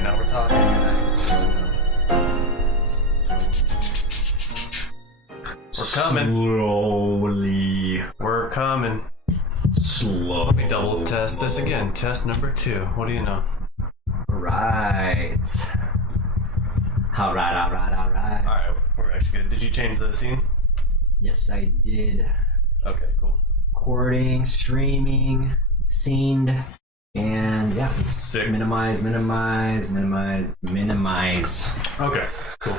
Okay, now we're talking. We're coming. Slowly. We're coming. Slow. Let me double test this again. Test number 2. What do you know? Right. Alright. Alright, we're actually good. Did you change the scene? Yes, I did. Okay, cool. Recording, streaming, scened, and yeah. Sick. Minimize. Okay, cool.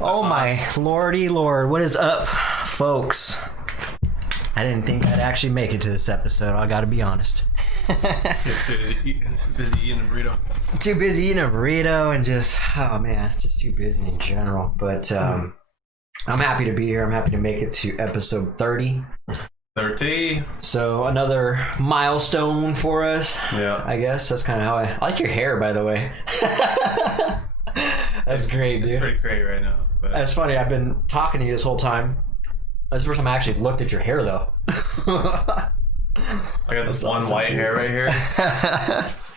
Oh my lordy lord, what is up, folks? I didn't think I'd actually make it to this episode, I gotta be honest. You're too busy eating a burrito. Too busy eating a burrito and just too busy in general. But I'm happy to be here. I'm happy to make it to episode 30. 30. So another milestone for us. Yeah. I guess that's kind of how I like your hair, by the way. That's great, dude. It's pretty great right now. But That's funny. I've been talking to you this whole time. That's the first time I actually looked at your hair, though. I got this one white hair right here.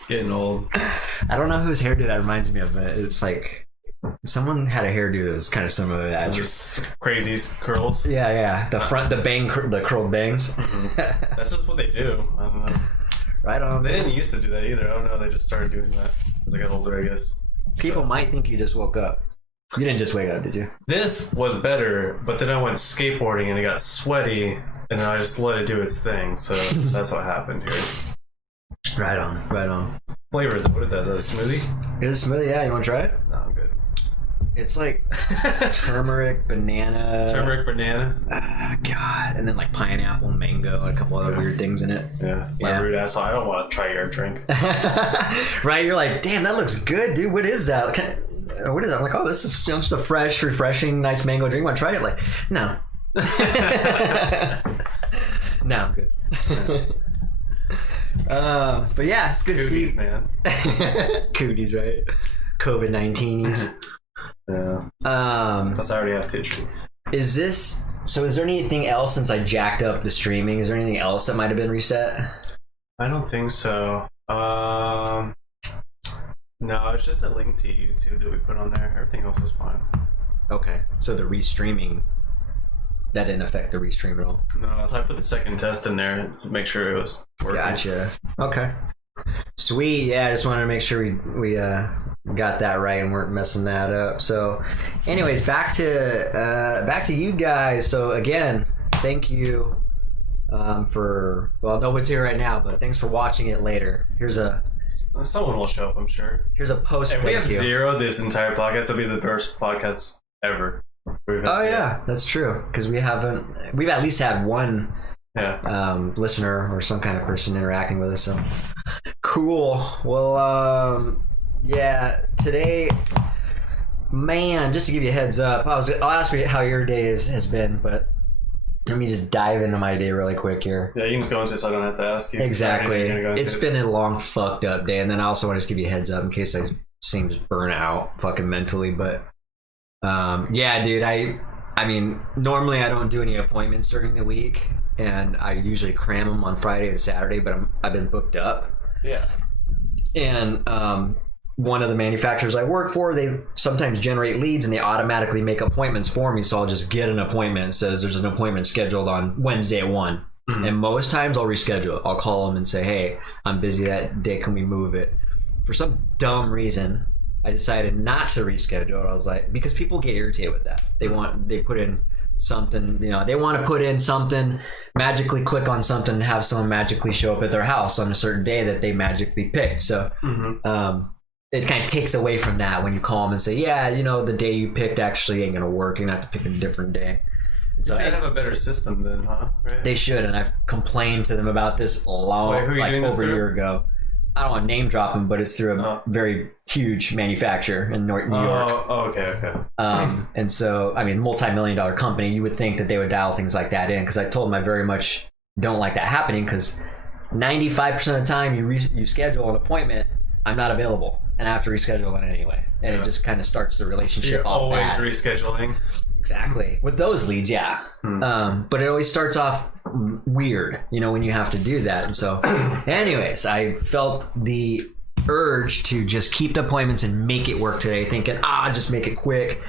Getting old. I don't know whose hairdo that reminds me of, but it's like someone had a hairdo that was kind of similar to that. Just crazy curls. Yeah. The front, the curled bangs. Mm-hmm. That's just what they do. I don't know. Right on. They didn't used to do that either. I don't know. They just started doing that as I got older, I guess. People might think you just woke up. You didn't just wake up, did you? This was better, but then I went skateboarding and it got sweaty, and then I just let it do its thing. So that's what happened here. Right on. Flavor is it? What is that? Is that a smoothie? Is it smoothie? Yeah, you want to try it? No, I'm good. It's like turmeric, banana. Turmeric, banana. God. And then like pineapple, mango, and a couple other weird things in it. Yeah. My rude ass. I don't want to try your drink. Right? You're like, damn, that looks good, dude. What is that? What is that? I'm like, oh, this is just a fresh, refreshing, nice mango drink. Want to try it? Like, no. No, I'm good. But yeah, it's good to Cooties, see. man. Cooties, right? COVID-19s. Yeah. Plus, I already have 2 drinks. Is there anything else since I jacked up the streaming? Is there anything else that might have been reset? I don't think so. No, it's just a link to YouTube that we put on there. Everything else is fine. Okay. So the restreaming, that didn't affect the restream at all? No, so I put the second test in there to make sure it was working. Gotcha. Okay. Sweet. Yeah, I just wanted to make sure we got that right and weren't messing that up. So anyways, back to you guys. So again, thank you for, well, nobody's here right now, but thanks for watching it later. Someone will show up, I'm sure. Here's a post. If we have 0 this entire podcast, it'll be the first podcast ever. Oh yeah, that's true. Because we've at least had one listener or some kind of person interacting with us. So cool. Well, yeah. Today, man, just to give you a heads up, I'll ask you how your day has been, but let me just dive into my day really quick here. Yeah, you can just go into it so I don't have to ask you. Exactly. It's been a long fucked up day, and then I also want to just give you a heads up in case I seem to burn out fucking mentally. But yeah, dude, I mean, normally I don't do any appointments during the week, and I usually cram them on Friday and Saturday, but I've been booked up. Yeah. And one of the manufacturers I work for, they sometimes generate leads and they automatically make appointments for me. So I'll just get an appointment. It says there's an appointment scheduled on Wednesday at 1. Mm-hmm. And most times I'll reschedule it. I'll call them and say, hey, I'm busy that day. Can we move it? For some dumb reason, I decided not to reschedule it. I was like, because people get irritated with that. They put in something, they want to put in something, magically click on something and have someone magically show up at their house on a certain day that they magically picked. So, it kind of takes away from that when you call them and say, yeah, the day you picked actually ain't going to work. You're going to have to pick a different day. And so they have a better system then, huh? Right? They should, and I've complained to them about this over a year ago. I don't want to name drop them, but it's through a very huge manufacturer in New York. Oh, okay. And so, I mean, multi-million-dollar company, you would think that they would dial things like that in, because I told them I very much don't like that happening, because 95% of the time you schedule an appointment, I'm not available. And I have to reschedule it anyway. And it just kind of starts the relationship so you're off always that. Rescheduling? Exactly. With those leads, yeah. But it always starts off weird, when you have to do that. And so, anyways, I felt the urge to just keep the appointments and make it work today, thinking, just make it quick.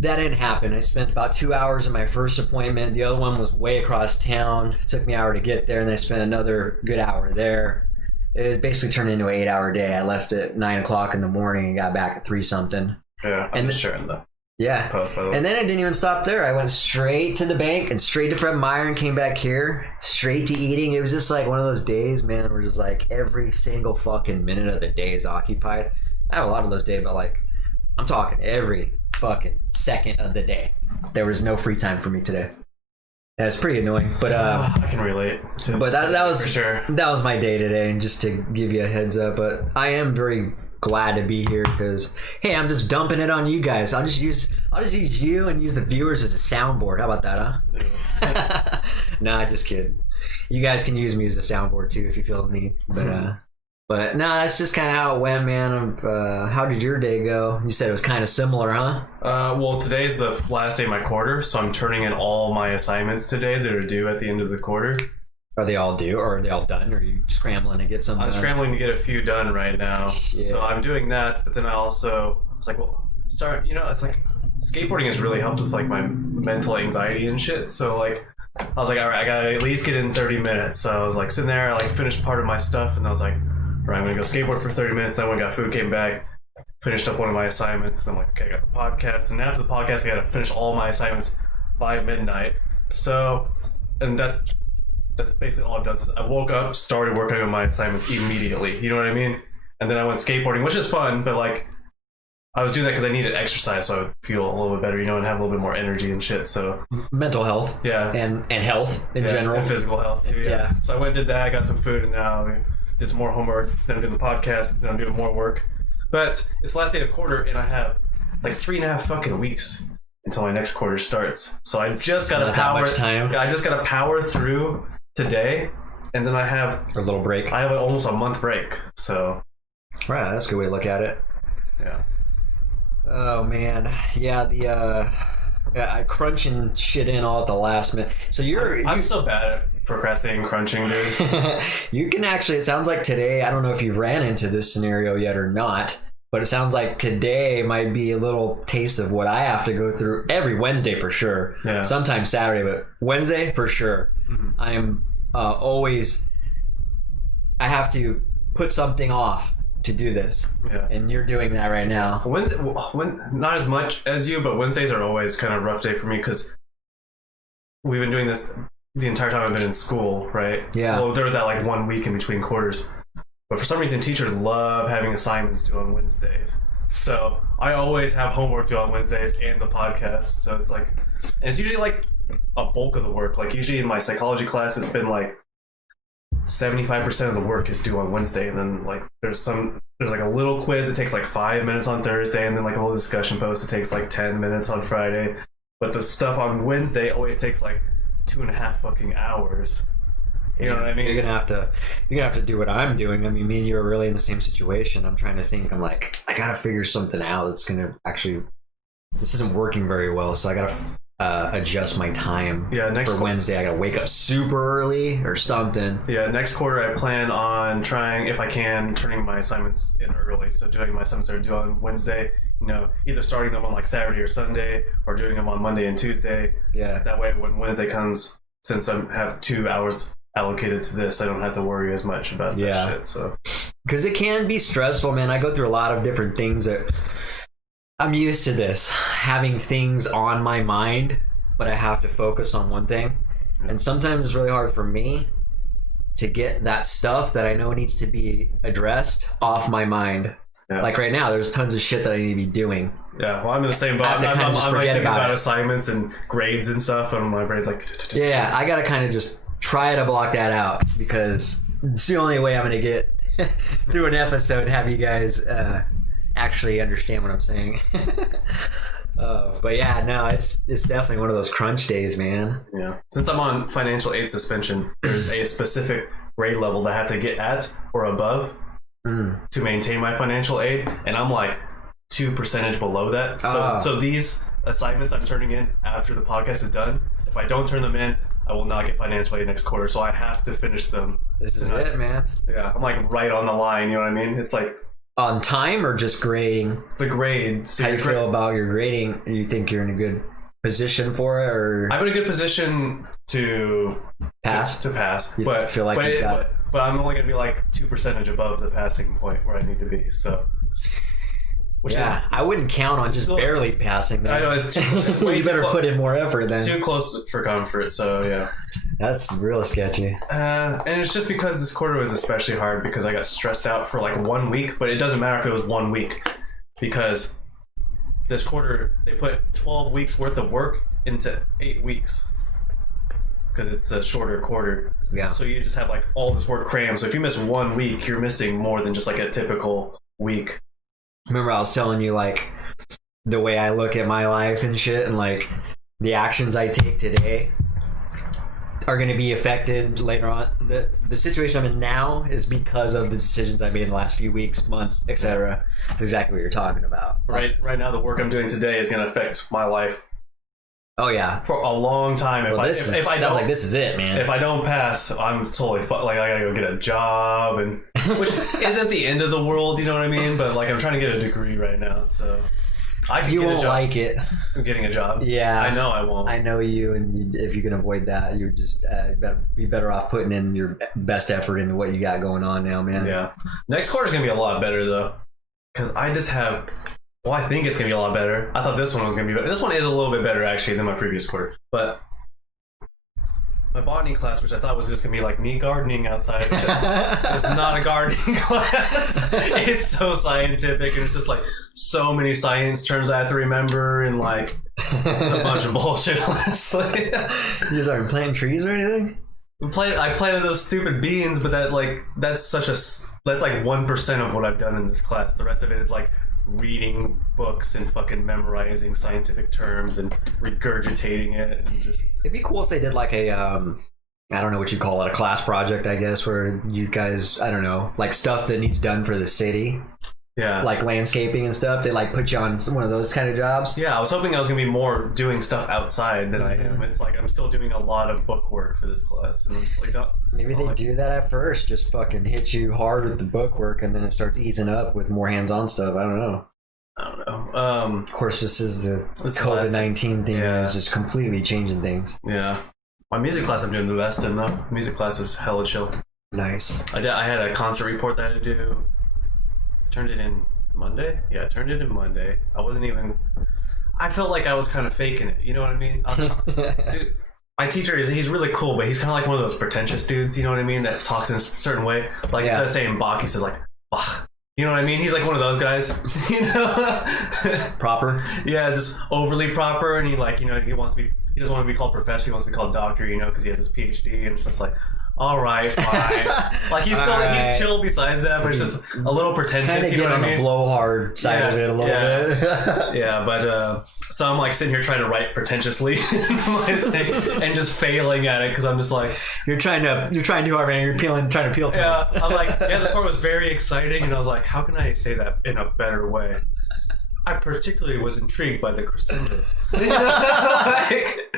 That didn't happen. I spent about 2 hours in my first appointment. The other one was way across town. It took me an hour to get there, and I spent another good hour there. It basically turned into an 8-hour day. I left at 9 o'clock in the morning and got back at 3 something. Yeah, I'm just sharing the post, by the way. And then I didn't even stop there. I went straight to the bank and straight to Fred Meyer and came back here, straight to eating. It was just like one of those days, man, where just like every single fucking minute of the day is occupied. I have a lot of those days, but like I'm talking every fucking second of the day. There was no free time for me today. Yeah, it's pretty annoying, but I can relate. But that was for sure. That was my day today, and just to give you a heads up. But I am very glad to be here because hey, I'm just dumping it on you guys. I'll just use you and use the viewers as a soundboard. How about that, huh? Nah, just kidding. You guys can use me as a soundboard too if you feel the need. But no, that's just kind of how it went, man. How did your day go? You said it was kind of similar, huh? Well, today's the last day of my quarter, so I'm turning in all my assignments today that are due at the end of the quarter. Are they all due, or are they all done? Or are you scrambling to get some I'm done? Scrambling to get a few done right now. Yeah. So I'm doing that, but then it's like, well, it's like skateboarding has really helped with like my mental anxiety and shit. So like, I was like, all right, I gotta at least get in 30 minutes. So I was like sitting there, I like finished part of my stuff, and I was like, all right, I'm gonna go skateboard for 30 minutes. Then when I got food, came back, finished up one of my assignments. Then I'm like, okay, I got the podcast, and after the podcast, I gotta finish all my assignments by midnight. So, and that's basically all I've done. I woke up, started working on my assignments immediately. You know what I mean? And then I went skateboarding, which is fun, but like I was doing that because I needed exercise, so I would feel a little bit better, and have a little bit more energy and shit. So mental health, yeah, and health in general, and physical health too. Yeah. So I went and did that. I got some food, and now I did some more homework. Then I'm doing the podcast. Then I'm doing more work. But it's the last day of the quarter, and I have like 3.5 fucking weeks until my next quarter starts. So I just gotta power. Yeah, I just gotta power through today, and then I have a little break. I have almost a month break. So right, that's a good way to look at it. Yeah. Oh man, yeah. I crunching shit in all at the last minute. So I'm so bad at procrastinating, crunching, dude. You can actually. It sounds like today. I don't know if you ran into this scenario yet or not, but it sounds like today might be a little taste of what I have to go through every Wednesday for sure. Yeah. Sometimes Saturday, but Wednesday for sure. Mm-hmm. I am always. I have to put something off to do this, and you're doing that right now. When not as much as you, but Wednesdays are always kind of a rough day for me because we've been doing this the entire time I've been in school, right? Yeah. Well, there was that like 1 week in between quarters, but for some reason teachers love having assignments due on Wednesdays. So I always have homework due on Wednesdays and the podcast. So it's like, and it's usually like a bulk of the work. Like usually in my psychology class, it's been like 75% of the work is due on Wednesday, and then like there's like a little quiz that takes like 5 minutes on Thursday, and then like a little discussion post that takes like 10 minutes on Friday. But the stuff on Wednesday always takes like 2.5 fucking hours. You know what I mean? You're gonna have to do what I'm doing. I mean, me and you are really in the same situation. I'm trying to think. I'm like, I gotta figure something out that's gonna actually. This isn't working very well, so I gotta adjust my time. Yeah, for Wednesday, I gotta wake up super early or something. Yeah, next quarter I plan on trying, if I can, turning my assignments in early. So doing my assignments that are due on Wednesday. Either starting them on like Saturday or Sunday, or doing them on Monday and Tuesday. Yeah. That way, when Wednesday comes, since I have 2 hours allocated to this, I don't have to worry as much about that shit. So, because it can be stressful, man. I go through a lot of different things that I'm used to this, having things on my mind, but I have to focus on one thing. And sometimes it's really hard for me to get that stuff that I know needs to be addressed off my mind. Yeah. Like right now, there's tons of shit that I need to be doing. Yeah, well, I'm in the same boat. I'm like thinking about assignments and grades and stuff, and my brain's like... Yeah, I gotta kind of just try to block that out, because it's the only way I'm gonna get through an episode and have you guys actually understand what I'm saying. But yeah, no, it's definitely one of those crunch days, man. Yeah. Since I'm on financial aid suspension, there's a specific grade level that I have to get at or above to maintain my financial aid, and I'm like 2% below that. So these assignments I'm turning in after the podcast is done, if I don't turn them in, I will not get financial aid next quarter, so I have to finish them. This is it, man. Yeah, I'm like right on the line. You know what I mean? It's like On time or just grading? the grade. So How you feel about your grading? You think you're in a good position for it, or I'm in a good position to pass? to pass, You but feel like but, you got- but I'm only gonna be like 2% above the passing point where I need to be. So, which Yeah, I wouldn't count on just Still- barely passing I that. know it's too, way You too better clo- put in more effort then. too close for comfort. So yeah. That's real sketchy. And it's just because this quarter was especially hard because I got stressed out for like 1 week, but it doesn't matter if it was 1 week because this quarter they put 12 weeks worth of work into 8 weeks because it's a shorter quarter. Yeah. So you just have like all this work crammed. So if you miss 1 week, you're missing more than just like a typical week. Remember I was telling you like the way I look at my life and shit, and like the actions I take today are going to be affected later on. The situation I'm in now is because of the decisions I made in the last few weeks, months, etc. That's exactly what you're talking about. Right now, the work I'm doing today is going to affect my life Oh yeah. for a long time. Well, this If I sounds don't, like this is it, man. if I don't pass, I'm totally like I gotta go get a job, and which isn't the end of the world, you know what I mean? But like I'm trying to get a degree right now, so I can You get a won't job. like it. I'm getting a job. Yeah. I know I won't. I know you, and if you can avoid that, you're just be better off putting in your best effort into what you got going on now, man. Yeah. Next quarter's gonna be a lot better though, because I just have. Well, I think it's gonna be a lot better. I thought this one was gonna be better. This one is a little bit better actually than my previous quarter, but my botany class, which I thought was just gonna be like me gardening outside, it's not a gardening class. It's so scientific, and it's just like so many science terms I have to remember, and like it's a bunch of bullshit. Honestly, You guys aren't planting trees or anything? I planted those stupid beans, but that's like 1% of what I've done in this class. The rest of it is like reading books and fucking memorizing scientific terms and regurgitating it and just It'd be cool if they did like a I don't know what you call it, a class project, I guess, where you guys, I don't know, like stuff that needs done for the city, yeah. like landscaping and stuff. They like put you on one of those kind of jobs. Yeah, I was hoping I was gonna be more doing stuff outside than I am. It's like I'm still doing a lot of book work for this class, and it's like Maybe they do that at first, just fucking hit you hard with the book work, and then it starts easing up with more hands-on stuff. I don't know. I don't know. Of course, this is the This is the last- COVID-19 thing Yeah. is just completely changing things. Yeah, my music class I'm doing the best in though. Music class is hella chill. Nice. I had a concert report that I had to do. I turned it in Monday. Yeah, I turned it in Monday. I felt like I was kind of faking it. You know what I mean? See, my teacher he's really cool, but he's kind of like one of those pretentious dudes. You know what I mean? That talks in a certain way. Like Yeah. instead of saying Bach, he says like Bach. You know what I mean? He's like one of those guys. You know? Proper. Yeah, just overly proper, and he like he doesn't want to be called professor. He wants to be called doctor. You know, because he has his PhD, and it's just like. All right, fine. Like he's still he's chill besides that, but it's just a little pretentious. Kind of You know get what on I mean? the blowhard side Yeah, of it a little yeah. bit. Yeah, but so I'm like sitting here trying to write pretentiously my thing and just failing at it because I'm just like, You're trying too hard, man. You're trying to peel to yeah. I'm like, yeah, this part was very exciting, and I was like, how can I say that in a better way? I particularly was intrigued by the crescendos. Like,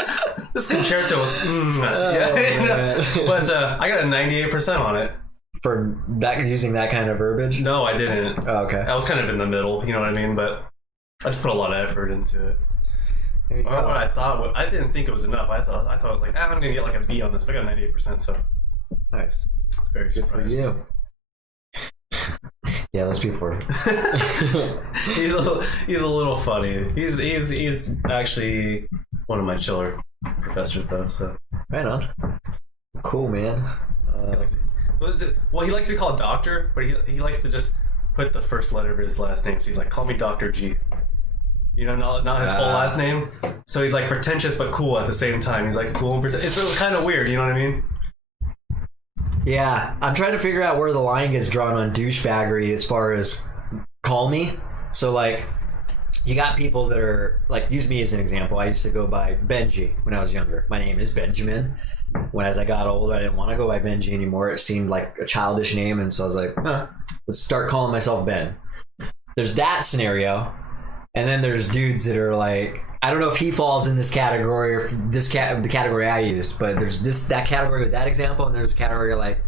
this concerto was, yeah. But I got a 98% on it. for that using that kind of verbiage. No, I didn't. Oh, okay. I was kind of in the middle, you know what I mean? But I just put a lot of effort into it. There you Or go. what I thought, I didn't think it was enough. I thought I was like, I'm gonna get like a B on this. But I got 98%, so Nice. I was very Good for surprised. you. Yeah, let's be for it. he's a little funny. He's actually one of my chiller professors though. So Right on. Cool, man. he likes he likes to be called doctor, but he likes to just put the first letter of his last name. So he's like, call me Dr. G. You know, not his full last name. So he's like pretentious but cool at the same time. He's like cool and pretentious. It's kind of weird. You know what I mean? Yeah, I'm trying to figure out where the line gets drawn on douchebaggery as far as call me. So, like, you got people that are, like, use me as an example. I used to go by Benji when I was younger. My name is Benjamin. When as I got older, I didn't want to go by Benji anymore. It seemed like a childish name, and so I was like, let's start calling myself Ben. There's that scenario, and then there's dudes that are like, I don't know if he falls in this category or the category I used, but there's that category with that example, and there's a category like,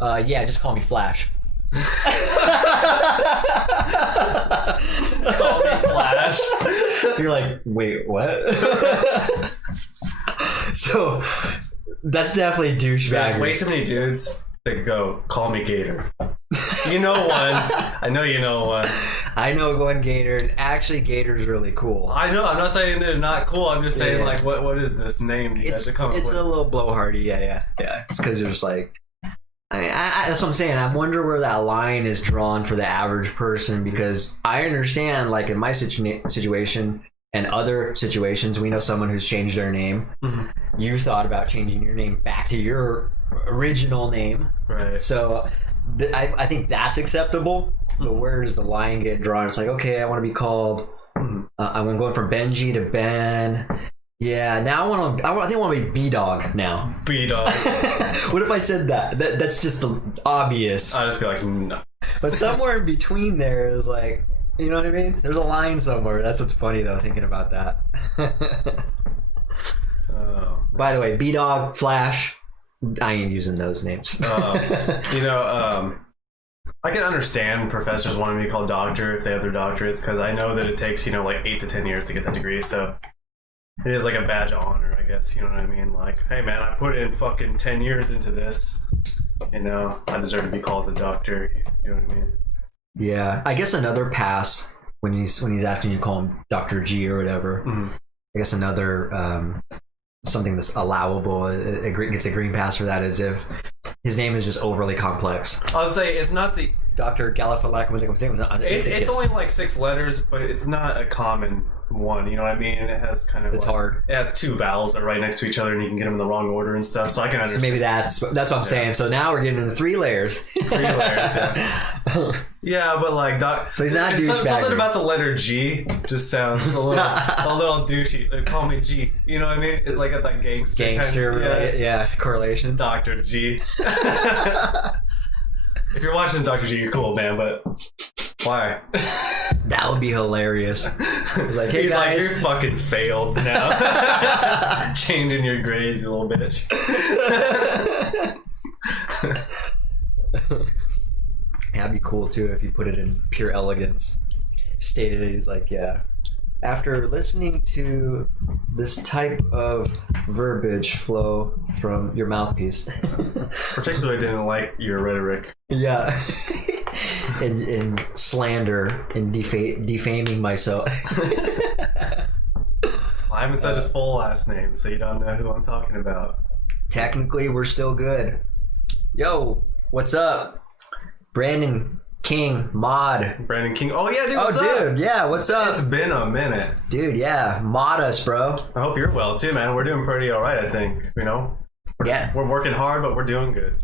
yeah, just call me Flash. Call me Flash. You're like, wait, what? So that's definitely There's douchebag. way too many dudes that go, call me Gator. You know one. I know you know one. I know one Gator, and actually Gator's really cool. I know. I'm not saying they're not cool. I'm just saying, Yeah. like, what is this name you guys are coming up It's with? a little blowhardy, yeah. It's because you're just like, I that's what I'm saying. I wonder where that line is drawn for the average person, because I understand, like in my situation and other situations, we know someone who's changed their name. Mhm. You thought about changing your name back to your original name, Right. so I think that's acceptable. But where does the line get drawn? It's like, okay, I want to be called. I'm going from Benji to Ben. Yeah, now I think I want to be B-Dog now. B-Dog. What if I said that? That's just the obvious. I'll just be like, no. But somewhere in between there is like, you know what I mean? There's a line somewhere. That's what's funny though, thinking about that. Oh. By the way, B-Dog, Flash, I ain't using those names. I can understand professors wanting to be called doctor if they have their doctorates, because I know that it takes, like 8 to 10 years to get that degree, so it is like a badge of honor, I guess, you know what I mean? Like, hey man, I put in fucking 10 years into this, I deserve to be called a doctor, you know what I mean? Yeah, I guess another pass when he's asking you to call him Dr. G or whatever. Mhm. I guess another something that's allowable, it gets a green pass for that, is if his name is just overly complex. I'll say it's not the... Dr. Galifianakis. It's only like 6 letters, but it's not a common one, you know what I mean? It has kind of... It's hard. It has 2 vowels that are right next to each other, and you can get them in the wrong order and stuff, so I can So understand. maybe that's what I'm saying. So now we're getting into 3 layers. 3 layers, yeah. Yeah, but like So he's not something douchebaggery. about the letter G just sounds a little douchey. Like, call me G. You know what I mean? It's like a that gangster. Gangster, kind of, related, yeah, correlation. Dr. G. If you're watching Dr. G, you're cool, man. But why? That would be hilarious. It's like, hey He's guys, like, you're fucking failed now. Changing your grades, you little bitch. that'd be cool too if you put it in pure elegance. Stated it, he's like, yeah. After listening to this type of verbiage flow from your mouthpiece. Particularly didn't like your rhetoric. Yeah. in slander and defaming myself. I haven't said his full last name, so you don't know who I'm talking about. Technically, we're still good. Yo, what's up? Brandon King, mod. Brandon King. Oh yeah, dude. Oh, What's up? dude, yeah, what's up? It's been a minute. Dude, yeah, mod us, bro. I hope you're well too, man. We're doing pretty all right, I think. Yeah. We're working hard, but we're doing good.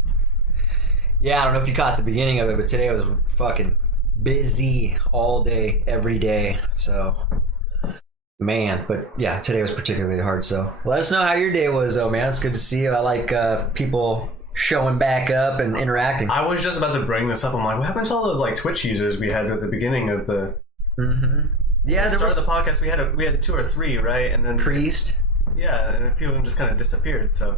Yeah, I don't know if you caught the beginning of it, but today I was fucking busy all day, every day. So, man, but yeah, today was particularly hard. So, let us know how your day was, though, man. It's good to see you. I like people showing back up and interacting. I was just about to bring this up. I'm like, what happened to all those like Twitch users we had at the beginning of the Yeah, there start was of the podcast? We had 2 or 3, right? And then Priest. yeah, and a few of them just kind of disappeared. So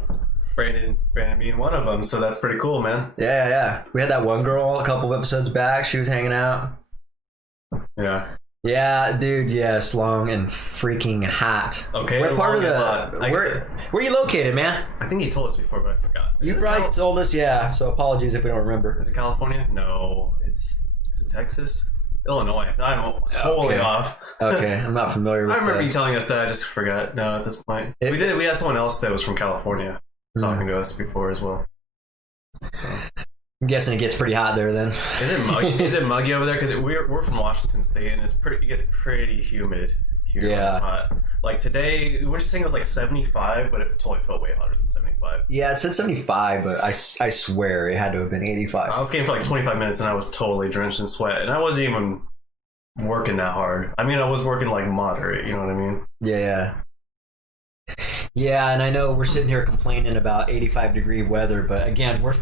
Brandon being one of them. So that's pretty cool, man. Yeah. We had that one girl a couple episodes back. She was hanging out. Yeah. Yeah, dude. Yes, long and freaking hot. Okay. What part of long the? and hot. Where are you located, man? I think he told us before, but I forgot. You Is it probably told us, yeah. So apologies if we don't remember. Is it California? No, is it Texas? Illinois. I'm totally Okay. off. Okay, I'm not familiar with I remember that. you telling us that. I just forgot. No, at this point, It- we had someone else that was from California talking to us before as well. So I'm guessing it gets pretty hot there then. is it muggy? Is it muggy over there? Because we're from Washington State, and it gets pretty humid here when Yeah. it's hot. Like today, we're just saying it was like 75, but it totally felt way hotter than 75. Yeah, it said 75, but I swear it had to have been 85. I was skating for like 25 minutes, and I was totally drenched in sweat, and I wasn't even working that hard. I mean, I was working like moderate. You know what I mean? Yeah. Yeah, and I know we're sitting here complaining about 85-degree weather, but again, we're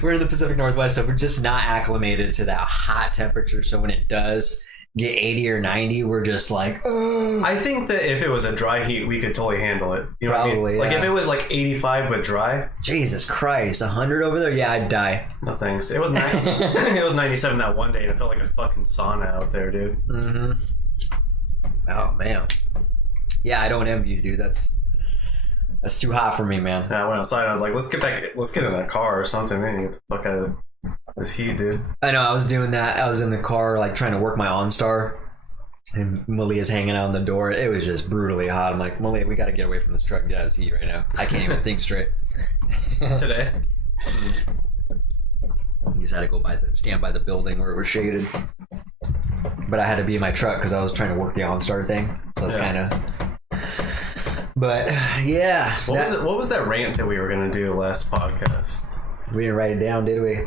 we're in the Pacific Northwest, so we're just not acclimated to that hot temperature. So when it does, get 80 or 90, we're just like, ugh. I think that if it was a dry heat, we could totally handle it. You know what I mean? Probably, Like yeah. if it was like 85 but dry, Jesus Christ, 100 over there? Yeah, I'd die. no thanks. It was it was 97 that one day, and it felt like a fucking sauna out there, dude. Mm-hmm. Oh, man. Yeah, I don't envy you, dude. That's too hot for me, man. And I went outside and I was like, let's get in that car or something, man. Get the fuck out of this heat, dude. I know, I was doing that. I was in the car, like, trying to work my OnStar, and Malia's hanging out on the door. It was just brutally hot. I'm like, Malia, we got to get away from this truck and get out of this heat right now. I can't even think straight. Today. We just had to go stand by the building where it was shaded. But I had to be in my truck because I was trying to work the OnStar thing. So it's kind of... But, yeah. What was that rant that we were going to do last podcast? We didn't write it down, did we?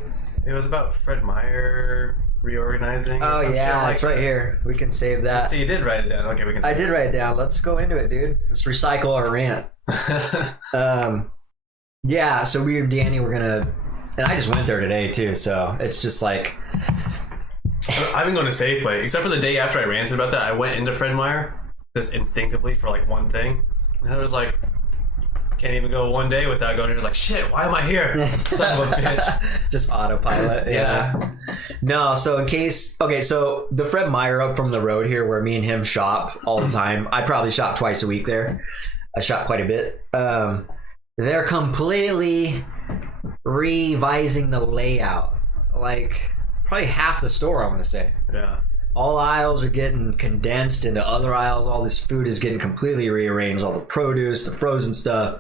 It was about Fred Meyer reorganizing. Oh, yeah, it's right here. We can save that. So you did write it down. Okay, we can. I did write it down. Let's go into it, dude. Let's recycle our rant. Yeah, so we and Danny were gonna, and I just went there today too. So it's just like, I've been going to Safeway, except for the day after I ranted about that. I went into Fred Meyer just instinctively for like one thing, and I was like, can't even go one day without going. It was like, shit, why am I here? Son of a bitch. just autopilot. Yeah. No, so in case, okay, so the Fred Meyer up from the road here, where me and him shop all the time. I probably shop twice a week there. I shop quite a bit. They're completely revising the layout. Like probably half the store, I want to say. Yeah. All aisles are getting condensed into other aisles. All this food is getting completely rearranged. All the produce, the frozen stuff.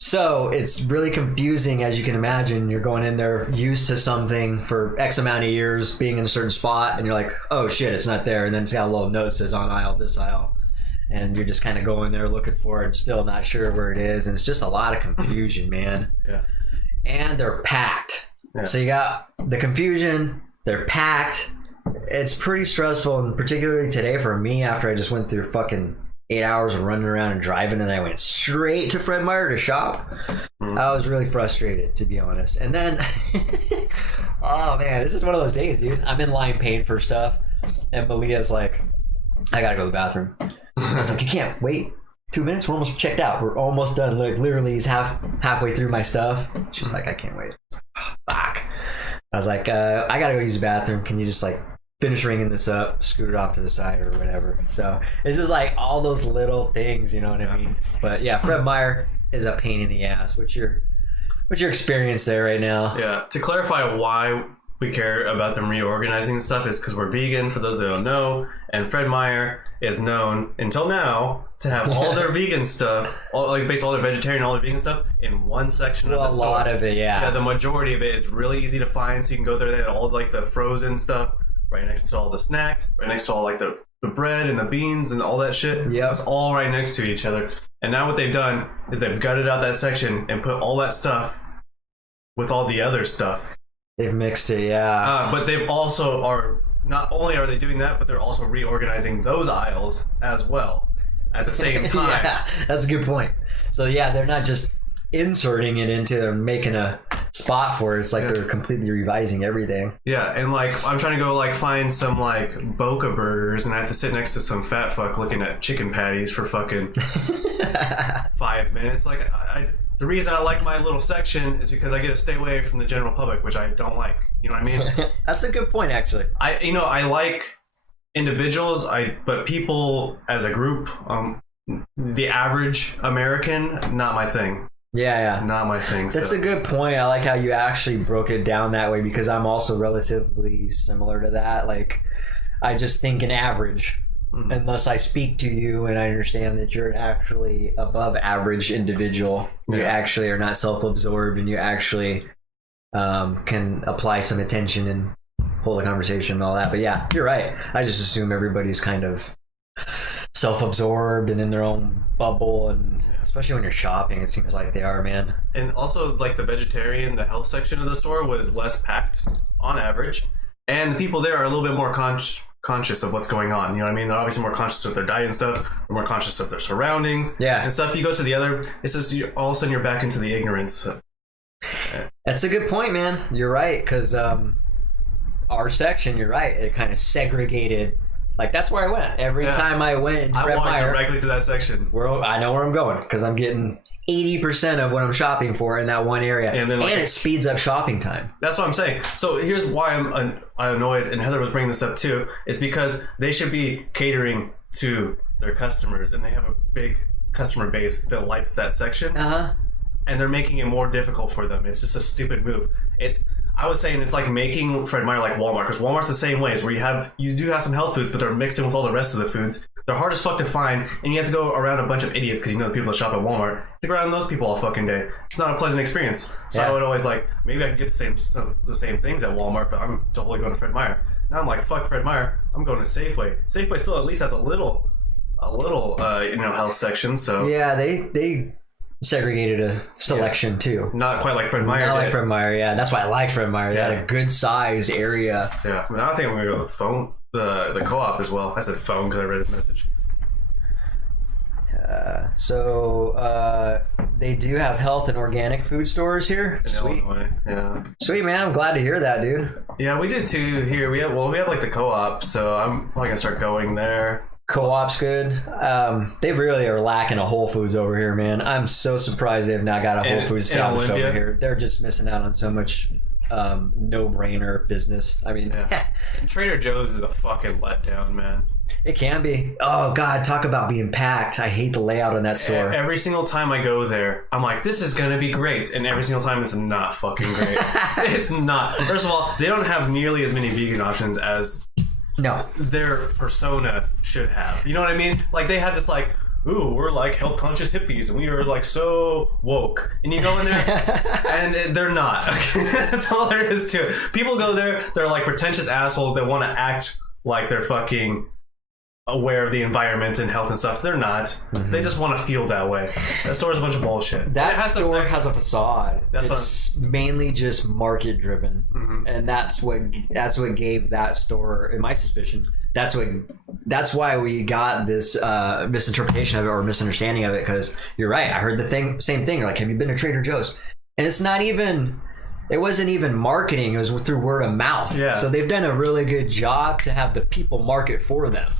So it's really confusing, as you can imagine. You're going in there used to something for X amount of years, being in a certain spot, and you're like, oh shit, it's not there. And then it's got a little note that says on aisle, this aisle. And you're just kind of going there looking for it and still not sure where it is. And it's just a lot of confusion, man. Yeah. And they're packed. Yeah. So you got the confusion, they're packed. It's pretty stressful, and particularly today for me after I just went through fucking 8 hours of running around and driving, and I went straight to Fred Meyer to shop. I was really frustrated, to be honest. And then, oh man, this is one of those days, dude. I'm in line paying for stuff, and Malia's like, I gotta go to the bathroom. I was like, you can't wait 2 minutes? We're almost checked out. We're almost done. Like, literally, he's halfway through my stuff. She's like, I can't wait. Fuck. I was like, I gotta go use the bathroom. Can you just like finish ringing this up, scoot it off to the side or whatever? So it's just like all those little things, you know what I mean? But yeah, Fred Meyer is a pain in the ass. What's your experience there right now? Yeah. To clarify why we care about them reorganizing stuff is because we're vegan, for those that don't know, and Fred Meyer is known until now to have all their vegan stuff, basically all their vegetarian, all their vegan stuff in one section of the store. A lot of it, yeah. Yeah, the majority of it is really easy to find, so you can go there. They have all like the frozen stuff right next to all the snacks, right next to all like the bread and the beans and all that shit. Yep. It's all right next to each other. And now what they've done is they've gutted out that section and put all that stuff with all the other stuff. They've mixed it, yeah. But they've also not only are they doing that, but they're also reorganizing those aisles as well at the same time. Yeah, that's a good point. So yeah, they're not just inserting it into making a spot for it. It's like they're completely revising everything. Yeah, and like I'm trying to go like find some like Boca burgers, and I have to sit next to some fat fuck looking at chicken patties for fucking 5 minutes. Like the reason I like my little section is because I get to stay away from the general public, which I don't like. You know what I mean? That's a good point, actually. I like individuals, but people as a group, the average American, not my thing. Yeah. Not my thing. That's a good point. I like how you actually broke it down that way, because I'm also relatively similar to that. Like, I just think an average. Unless I speak to you and I understand that you're actually above average individual, you actually are not self-absorbed, and you actually can apply some attention and hold a conversation and all that. But yeah, you're right. I just assume everybody's kind of self-absorbed and in their own bubble, and especially when you're shopping, it seems like they are, man. And also, like, the vegetarian, the health section of the store was less packed on average, and the people there are a little bit more conscious of what's going on. You know what I mean? They're obviously more conscious of their diet and stuff. They're more conscious of their surroundings. Yeah. And stuff. You go to the other, it's just all of a sudden you're back into the ignorance. That's a good point, man. You're right, because our section, you're right, it kind of segregated Like that's where I went every time I went. In I Fred walked Meyer, directly to that section. I know where I'm going because I'm getting 80% of what I'm shopping for in that one area, And then, like, it speeds up shopping time. That's what I'm saying. So here's why I'm annoyed, and Heather was bringing this up too, is because they should be catering to their customers, and they have a big customer base that likes that section, and they're making it more difficult for them. It's just a stupid move. I was saying it's like making Fred Meyer like Walmart, because Walmart's the same ways, where you do have some health foods, but they're mixed in with all the rest of the foods. They're hard as fuck to find, and you have to go around a bunch of idiots because you know the people that shop at Walmart. Stick around those people all fucking day. It's not a pleasant experience. So I would always like, maybe I could get the same things at Walmart, but I'm totally going to Fred Meyer. Now I'm like, fuck Fred Meyer. I'm going to Safeway. Safeway still at least has a little health section. So yeah, they segregated a selection too. Not quite like Fred Meyer. Not like Fred Meyer, yeah. That's why I like Fred Meyer. They had a good sized area. Yeah, but now I think I'm gonna go to the phone, the co-op as well. I said phone because I read his message. They do have health and organic food stores here. In Sweet. Illinois. Yeah. Sweet, man. I'm glad to hear that, dude. Yeah, we did too here. We have like the co-op, so I'm probably gonna start going there. Co-op's good. They really are lacking a Whole Foods over here, man. I'm so surprised they've not got a Whole Foods established over here. They're just missing out on so much no-brainer business. I mean, Trader Joe's is a fucking letdown, man. It can be. Oh god, talk about being packed. I hate the layout on that store. Every single time I go there, I'm like, this is gonna be great, and every single time it's not fucking great. It's not. First of all, they don't have nearly as many vegan options as their persona should have. You know what I mean? Like they have this like, ooh, we're like health conscious hippies and we are like so woke. And you go in there and they're not. That's all there is to it. People go there, they're like pretentious assholes that want to act like they're fucking aware of the environment and health and stuff. They're not. Mm-hmm. They just want to feel that way. That store is a bunch of bullshit. That store has a facade. It's mainly just market driven, and that's what gave that store, in my suspicion, that's why we got this misinterpretation of it or misunderstanding of it. Because you're right, I heard the same thing. Like, have you been to Trader Joe's? And it's not even. It wasn't even marketing. It was through word of mouth. Yeah. So they've done a really good job to have the people market for them.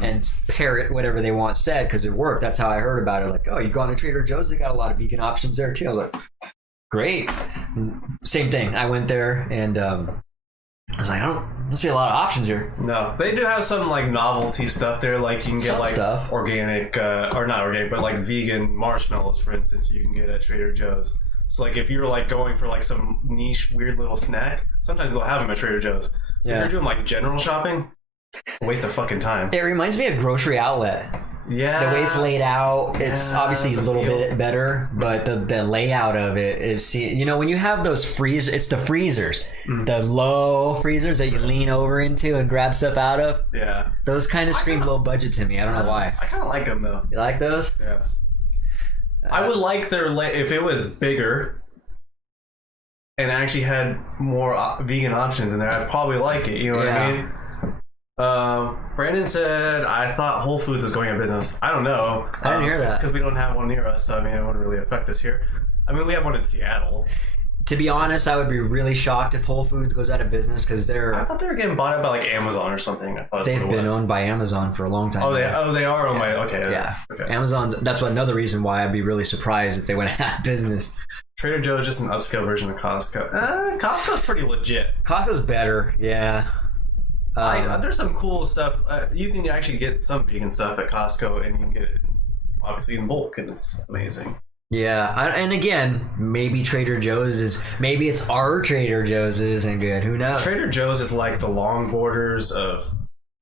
And parrot whatever they want said because it worked. That's how I heard about it. Like, oh, you gone to Trader Joe's? They got a lot of vegan options there too. I was like, great. Same thing. I went there and I was like, I don't see a lot of options here. No, they do have some like novelty stuff there. Like you can get like stuff. Organic or not organic, but like vegan marshmallows, for instance. You can get at Trader Joe's. So like if you're like going for like some niche weird little snack, sometimes they'll have them at Trader Joe's. Yeah. If you're doing like general shopping. It's a waste of fucking time. It reminds me of Grocery Outlet. Yeah. The way it's laid out, it's obviously a little bit better, but the layout of it is, when you have those freezers, it's the freezers, the low freezers that you lean over into and grab stuff out of. Yeah. Those kind of scream low budget to me. I don't know why. I kind of like them though. You like those? Yeah. I would like if it was bigger and actually had more vegan options in there, I'd probably like it. You know what I mean? Brandon said, I thought Whole Foods was going out of business. I don't know. I didn't hear that. Because we don't have one near us, so I mean, it wouldn't really affect us here. I mean, we have one in Seattle. To be honest, I would be really shocked if Whole Foods goes out of business because I thought they were getting bought out by like Amazon or something. I thought they've been owned by Amazon for a long time. They are owned by. Okay. Yeah. Okay. Amazon's. That's another reason why I'd be really surprised if they went out of business. Trader Joe's is just an upscale version of Costco. Costco's pretty legit. Costco's better. Yeah. There's some cool stuff. You can actually get some vegan stuff at Costco, and you can get it obviously in bulk, and it's amazing. Yeah, and again, maybe Trader Joe's it's our Trader Joe's isn't good. Who knows? Trader Joe's is like the longboarders of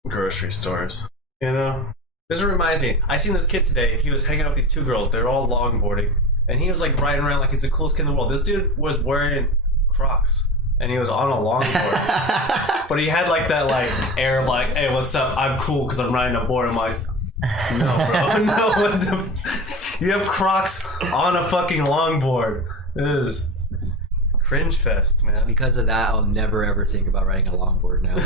grocery stores. You know, this reminds me. I seen this kid today. He was hanging out with these two girls. They're all longboarding, and he was like riding around like he's the coolest kid in the world. This dude was wearing Crocs. And he was on a longboard, but he had like that like air of like, "Hey, what's up? I'm cool because I'm riding a board." I'm like, "No, bro, no. You have Crocs on a fucking longboard. This is cringe fest, man." It's because of that, I'll never ever think about riding a longboard now.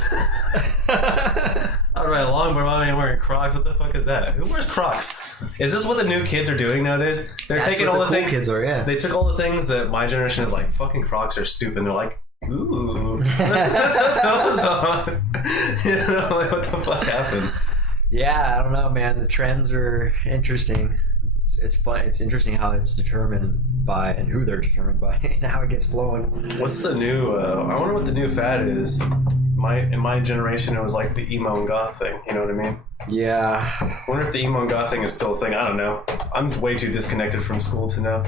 I'll ride a longboard while I'm wearing Crocs. What the fuck is that? Who wears Crocs? Is this what the new kids are doing nowadays? They're taking all the things. Kids are, yeah. They took all the things that my generation is like, fucking Crocs are stupid. And they're like, Ooh. That was on. You know, like, what the fuck happened? Yeah, I don't know, man. The trends are interesting. It's fun. It's interesting how it's determined by and who they're determined by and how it gets flowing. What's the new? I wonder what the new fad is. In my generation, it was like the emo and goth thing. You know what I mean? Yeah. I wonder if the emo and goth thing is still a thing. I don't know. I'm way too disconnected from school to know.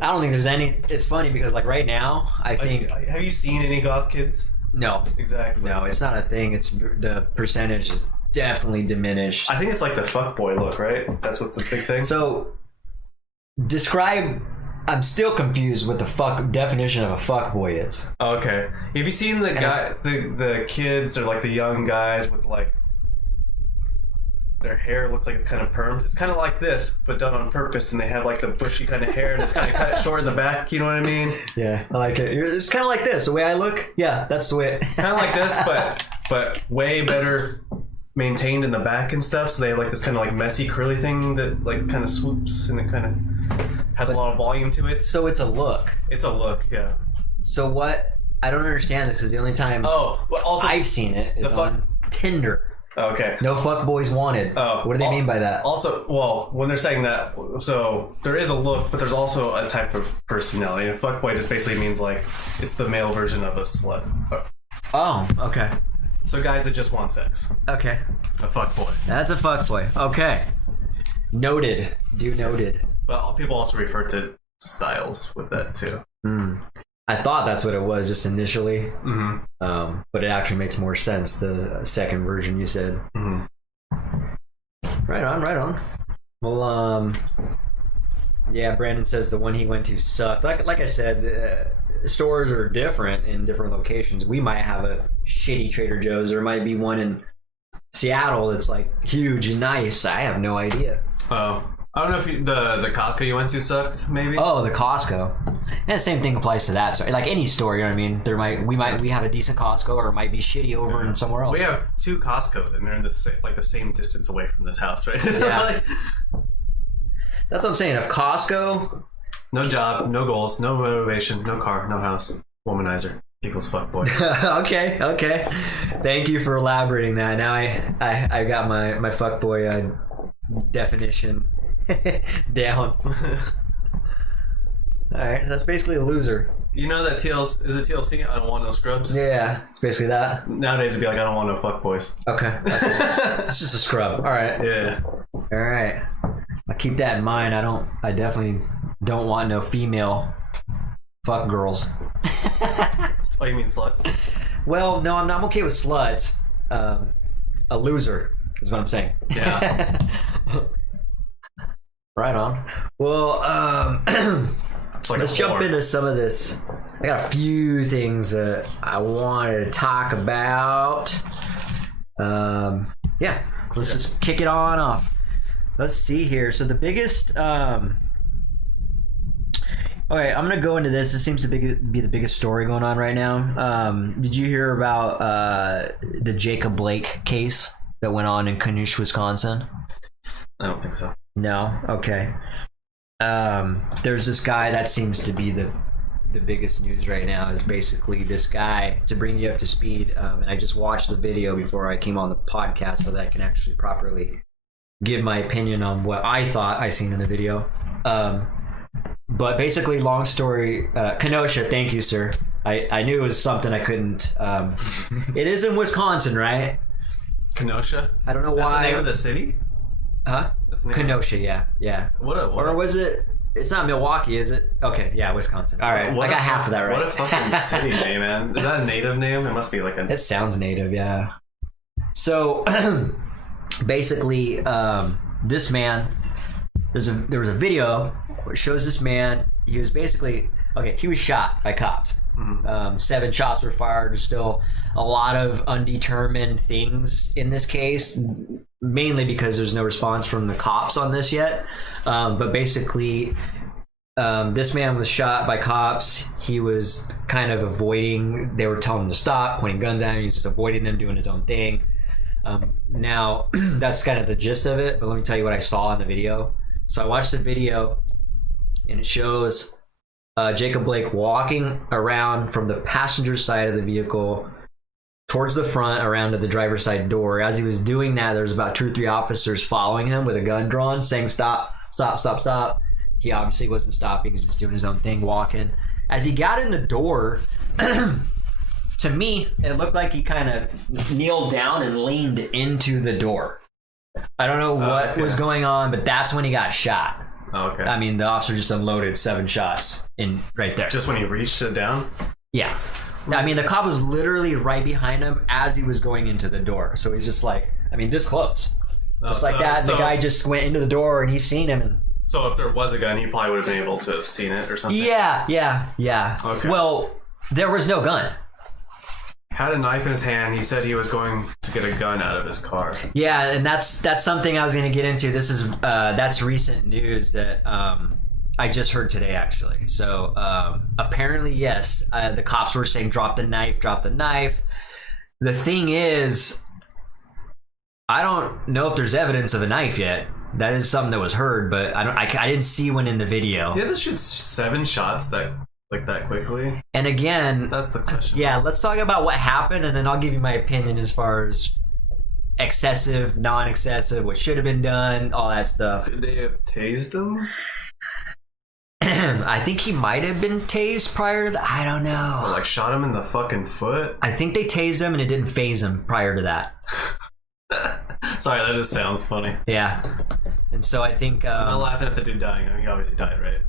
I don't think there's any. It's funny because like right now, I think. Have you seen any goth kids? No. Exactly. No, it's not a thing. It's the percentage is definitely diminished. I think it's like the fuckboy look, right? That's what's the big thing. So, describe. I'm still confused what the definition of a fuckboy is. Okay. Have you seen the guy, the kids or like the young guys with like their hair looks like it's kind of permed? It's kind of like this, but done on purpose, and they have like the bushy kind of hair, and it's kind of cut short in the back. You know what I mean? Yeah, I like it. It's kind of like this. The way I look, yeah, that's the way. Kind of like this, but way better maintained in the back and stuff. So they have like this kind of like messy curly thing that like kind of swoops and it kind of has a lot of volume to it. So it's a look. It's a look, yeah. So what? I don't understand this because the only time also I've seen it is on Tinder. Okay. No fuckboys wanted. Oh, what do they mean by that? Also, well, when they're saying that, so there is a look, but there's also a type of personality. A fuckboy just basically means like it's the male version of a slut. Oh, okay. So guys that just want sex. Okay. A fuckboy. That's a fuckboy. Okay. Noted. Noted. But people also refer to styles with that too. I thought that's what it was just initially. Mm-hmm. But it actually makes more sense, the second version you said. Mm-hmm. Right on. Well, yeah, Brandon says the one he went to sucked. Like I said, stores are different in different locations. We might have a shitty Trader Joe's. There might be one in Seattle that's like huge and nice. I have no idea. Oh. I don't know if the Costco you went to sucked, maybe. Oh, the Costco, and the same thing applies to that. So, like any store, you know what I mean? We have a decent Costco, or it might be shitty over in somewhere else. We have 2 Costcos, and they're in the same distance away from this house, right? Yeah. Like, that's what I'm saying. If Costco, no job, no goals, no motivation, no car, no house, womanizer equals fuckboy. okay. Thank you for elaborating that. Now I got my fuckboy definition down. Alright, that's basically a loser. You know that TLC, is it TLC? I don't want no scrubs. Yeah, it's basically that. Nowadays it'd be like, I don't want no fuckboys. Okay. It's just a scrub. Alright. Yeah. Alright. I'll keep that in mind. I definitely don't want no female fuck girls. Oh, you mean sluts? Well, no, I'm okay with sluts. A loser is what I'm saying. Yeah. Right on. Well, Like let's jump into some of this. I got a few things that I wanted to talk about. Yeah, let's just kick it on off. Let's see here. So the biggest... okay, I'm going to go into this. This seems to be the biggest story going on right now. Did you hear about the Jacob Blake case that went on in Canush, Wisconsin? I don't think so. No? Okay. There's this guy that seems to be the biggest news right now is basically this guy, to bring you up to speed, and I just watched the video before I came on the podcast so that I can actually properly give my opinion on what I thought I seen in the video. But basically, long story, Kenosha, thank you, sir. I knew it was something I couldn't... it is in Wisconsin, right? Kenosha? I don't know That's why. the name of the city? Huh? That's the name Kenosha, yeah. Or was it? It's not Milwaukee, is it? Okay, yeah, Wisconsin. All right, I got half of that right. What a fucking city name, man. Is that a native name? It must be like a... It sounds native, yeah. So, basically, this man, there was a video where it shows this man, he was basically, he was shot by cops. Mm-hmm. 7 shots were fired. There's still a lot of undetermined things in this case, mainly because there's no response from the cops on this yet. But basically, this man was shot by cops. He was kind of avoiding, they were telling him to stop, pointing guns at him. He was just avoiding them, doing his own thing. Now, that's kind of the gist of it, but let me tell you what I saw in the video. So I watched the video, and it shows Jacob Blake walking around from the passenger side of the vehicle towards the front, around to the driver's side door. As he was doing that, there was about 2 or 3 officers following him with a gun drawn, saying, "Stop, stop, stop, stop." He obviously wasn't stopping. He was just doing his own thing, walking. As he got in the door, to me, it looked like he kind of kneeled down and leaned into the door. I don't know what was going on, but that's when he got shot. Oh, okay. I mean, the officer just unloaded 7 shots in right there. Just when he reached it down? Yeah. I mean, the cop was literally right behind him as he was going into the door. So he's just like, I mean, this close. Just like that. And the guy just went into the door and he's seen him. And so if there was a gun, he probably would have been able to have seen it or something? Yeah. Okay. Well, there was no gun. Had a knife in his hand. He said he was going to get a gun out of his car. Yeah, and that's something I was going to get into. This is that's recent news that I just heard today, actually. So apparently, yes, the cops were saying, "Drop the knife, drop the knife." The thing is, I don't know if there's evidence of a knife yet. That is something that was heard, but I didn't see one in the video. Did this shoot 7 shots that quickly? And again, that's the question. Yeah, let's talk about what happened, and then I'll give you my opinion as far as excessive, non-excessive, what should have been done, all that stuff. Could they have tased him? I think he might have been tased prior to that. I don't know. Or like shot him in the fucking foot? I think they tased him and it didn't phase him prior to that. Sorry, that just sounds funny. Yeah. And so I think... I'm not laughing at the dude dying. I mean, he obviously died, right?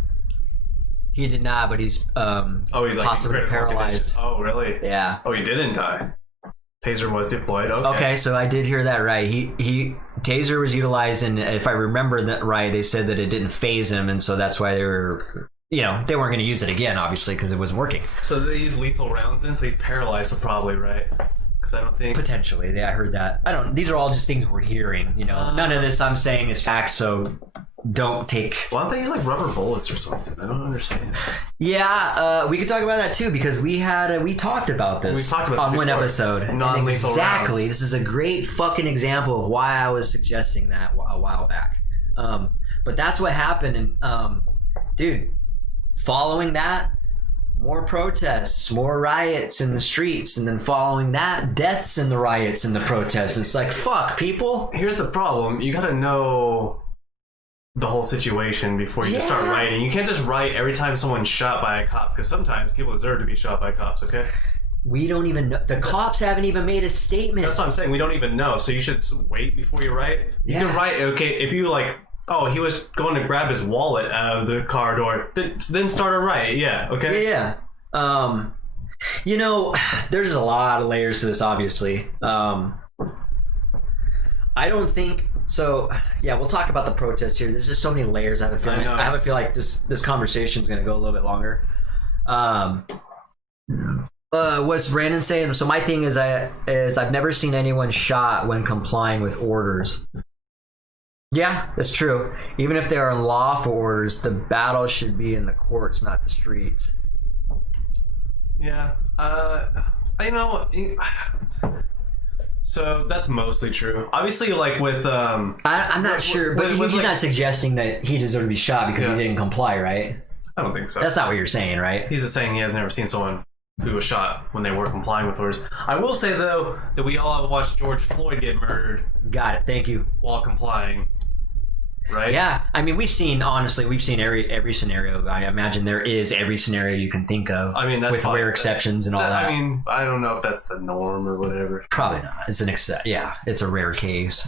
He did not, but he's he's like possibly paralyzed. Oh, really? Yeah. Oh, he didn't die. Taser was deployed. Okay, so I did hear that right. He taser was utilized, and if I remember that right, they said that it didn't phase him, and so that's why they were, they weren't going to use it again, obviously, because it wasn't working. So they use lethal rounds then, so he's paralyzed, so probably, right? Because I don't think potentially. Yeah, I heard that. These are all just things we're hearing. None of this I'm saying is facts, so don't take. Well, I think he's like rubber bullets or something. I don't understand. Yeah, we could talk about that too because we talked about this on one episode. Non-lethal exactly. rounds. This is a great fucking example of why I was suggesting that a while back. But that's what happened, and dude, following that, more protests, more riots in the streets, and then following that, deaths in the riots and the protests. It's like, fuck, people. Here's the problem: you got to know the whole situation before you just start writing. You can't just write every time someone's shot by a cop, because sometimes people deserve to be shot by cops, okay? We don't even know. The cops haven't even made a statement. That's what I'm saying. We don't even know. So you should wait before you write. You can write, okay, if you like, oh, he was going to grab his wallet out of the car door, then start a riot. Yeah, okay? Yeah. There's a lot of layers to this, obviously. I don't think... So, yeah, we'll talk about the protests here. There's just so many layers. I have a feel like this conversation is going to go a little bit longer. What's Brandon saying? So my thing is I've never seen anyone shot when complying with orders. Yeah, that's true. Even if they are unlawful orders, the battle should be in the courts, not the streets. Yeah. So that's mostly true. Obviously, like with I'm not sure, but he's not suggesting that he deserved to be shot because he didn't comply, right? I don't think so. That's not what you're saying, right? He's just saying he has never seen someone who was shot when they were complying with orders. I will say though that we all watched George Floyd get murdered. Got it. Thank you. While complying. Right? Yeah, I mean, we've seen every scenario. I imagine there is every scenario you can think of. I mean, that's with rare exceptions and all that. I mean, I don't know if that's the norm or whatever. Probably not. It's it's a rare case.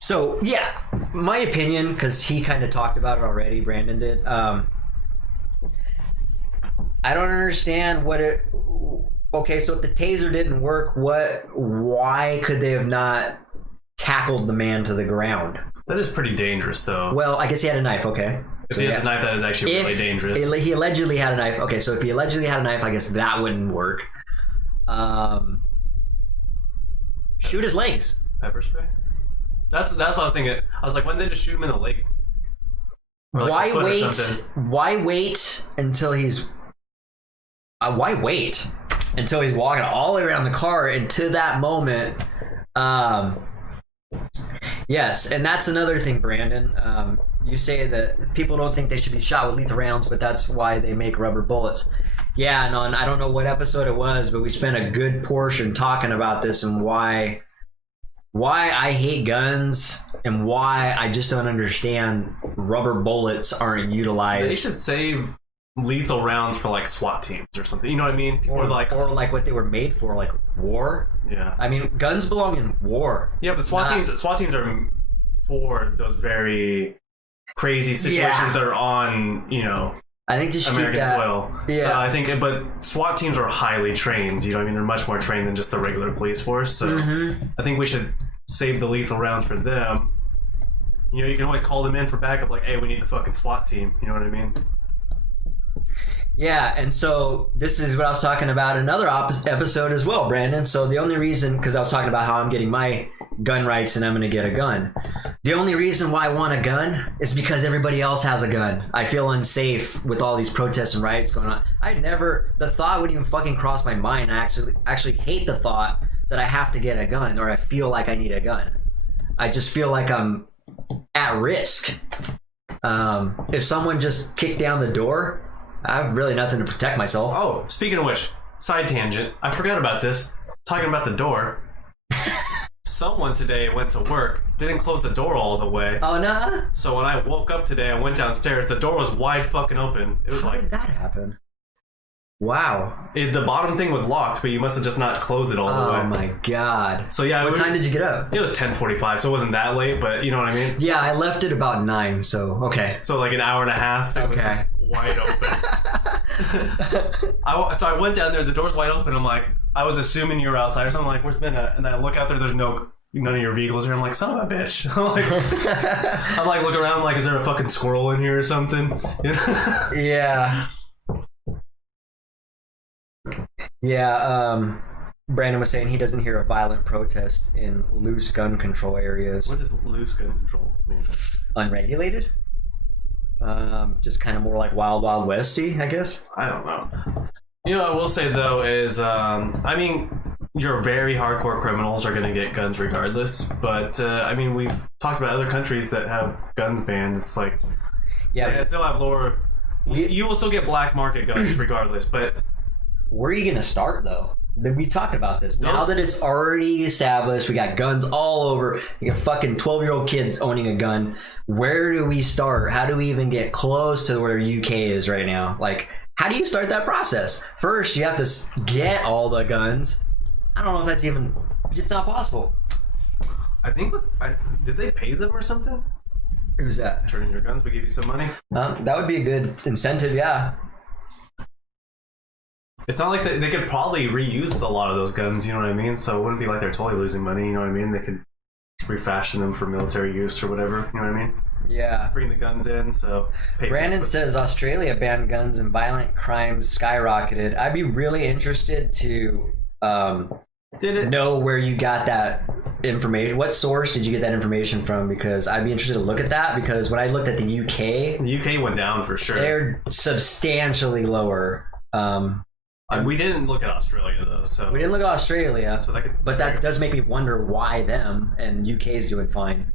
So yeah, my opinion, because he kind of talked about it already. Brandon did. I don't understand what it. Okay, so if the taser didn't work, why could they have not tackled the man to the ground? That is pretty dangerous, though. Well, I guess he had a knife. Okay, if he has a knife, that is actually really dangerous. He allegedly had a knife. Okay, so if he allegedly had a knife, I guess that wouldn't work. Shoot his legs. Pepper spray. That's what I was thinking. I was like, why didn't they just shoot him in the leg? Why wait? Why wait until he's? Why wait until he's walking all the way around the car? And to that moment, yes, and that's another thing, Brandon. You say that people don't think they should be shot with lethal rounds, but that's why they make rubber bullets. Yeah, and I don't know what episode it was, but we spent a good portion talking about this and why I hate guns and why I just don't understand rubber bullets aren't utilized. They should save lethal rounds for like SWAT teams or something. You know what I mean? People are like, or like what they were made for, like war. Yeah. I mean, guns belong in war. Yeah, but SWAT teams are for those very crazy situations that are on, you know, I think just American soil. Yeah. So I think, but SWAT teams are highly trained. You know what I mean? They're much more trained than just the regular police force. So I think we should save the lethal rounds for them. You know, you can always call them in for backup. Like, hey, we need the fucking SWAT team. You know what I mean? Yeah, and so this is what I was talking about in another episode as well, Brandon. So the only reason, because I was talking about how I'm getting my gun rights and I'm going to get a gun. The only reason why I want a gun is because everybody else has a gun. I feel unsafe with all these protests and riots going on. The thought wouldn't even fucking cross my mind. I actually hate the thought that I have to get a gun or I feel like I need a gun. I just feel like I'm at risk. If someone just kicked down the door, I have really nothing to protect myself. Oh, speaking of which, side tangent. I forgot about this. Talking about the door. Someone today went to work, didn't close the door all the way. Oh, no? So when I woke up today, I went downstairs. The door was wide fucking open. It was How like... did that happen? Wow. The bottom thing was locked, but you must have just not closed it all the way. Oh, my God. So yeah, What time did you get up? It was 10:45, so it wasn't that late, but you know what I mean? Yeah, I left it about 9, so okay. So like an hour and a half, it was just wide open. So I went down there, the door's wide open. I'm like, I was assuming you were outside or something. I'm like, where's Minna? And I look out there, there's none of your vehicles here. I'm like, son of a bitch. I'm like looking around, I'm like, is there a fucking squirrel in here or something? Yeah. Yeah, Brandon was saying he doesn't hear of violent protests in loose gun control areas. What does loose gun control mean? Unregulated? Just kind of more like Wild Wild Westy, I guess. I don't know. You know, what I will say though is, I mean, your very hardcore criminals are going to get guns regardless. But I mean, we've talked about other countries that have guns banned. It's like, Yeah, they still have lower. You will still get black market guns regardless, but where are you gonna start though? We talked about this. Now that it's already established, we got guns all over. You got fucking 12-year-old kids owning a gun. Where do we start? How do we even get close to where UK is right now? Like, how do you start that process? First, you have to get all the guns. I don't know if that's even. It's not possible. I think did they pay them or something? Who's that? Turn in your guns, we give you some money. That would be a good incentive, yeah. It's not like they could probably reuse a lot of those guns, you know what I mean? So it wouldn't be like they're totally losing money, you know what I mean? They could refashion them for military use or whatever, you know what I mean? Yeah. Bring the guns in, so... Brandon says Australia banned guns and violent crimes skyrocketed. I'd be really interested to know where you got that information. What source did you get that information from? Because I'd be interested to look at that, because when I looked at the UK... The UK went down for sure. They're substantially lower. We didn't look at Australia though, so... We didn't look at Australia, so that does make me wonder why them, and UK's doing fine.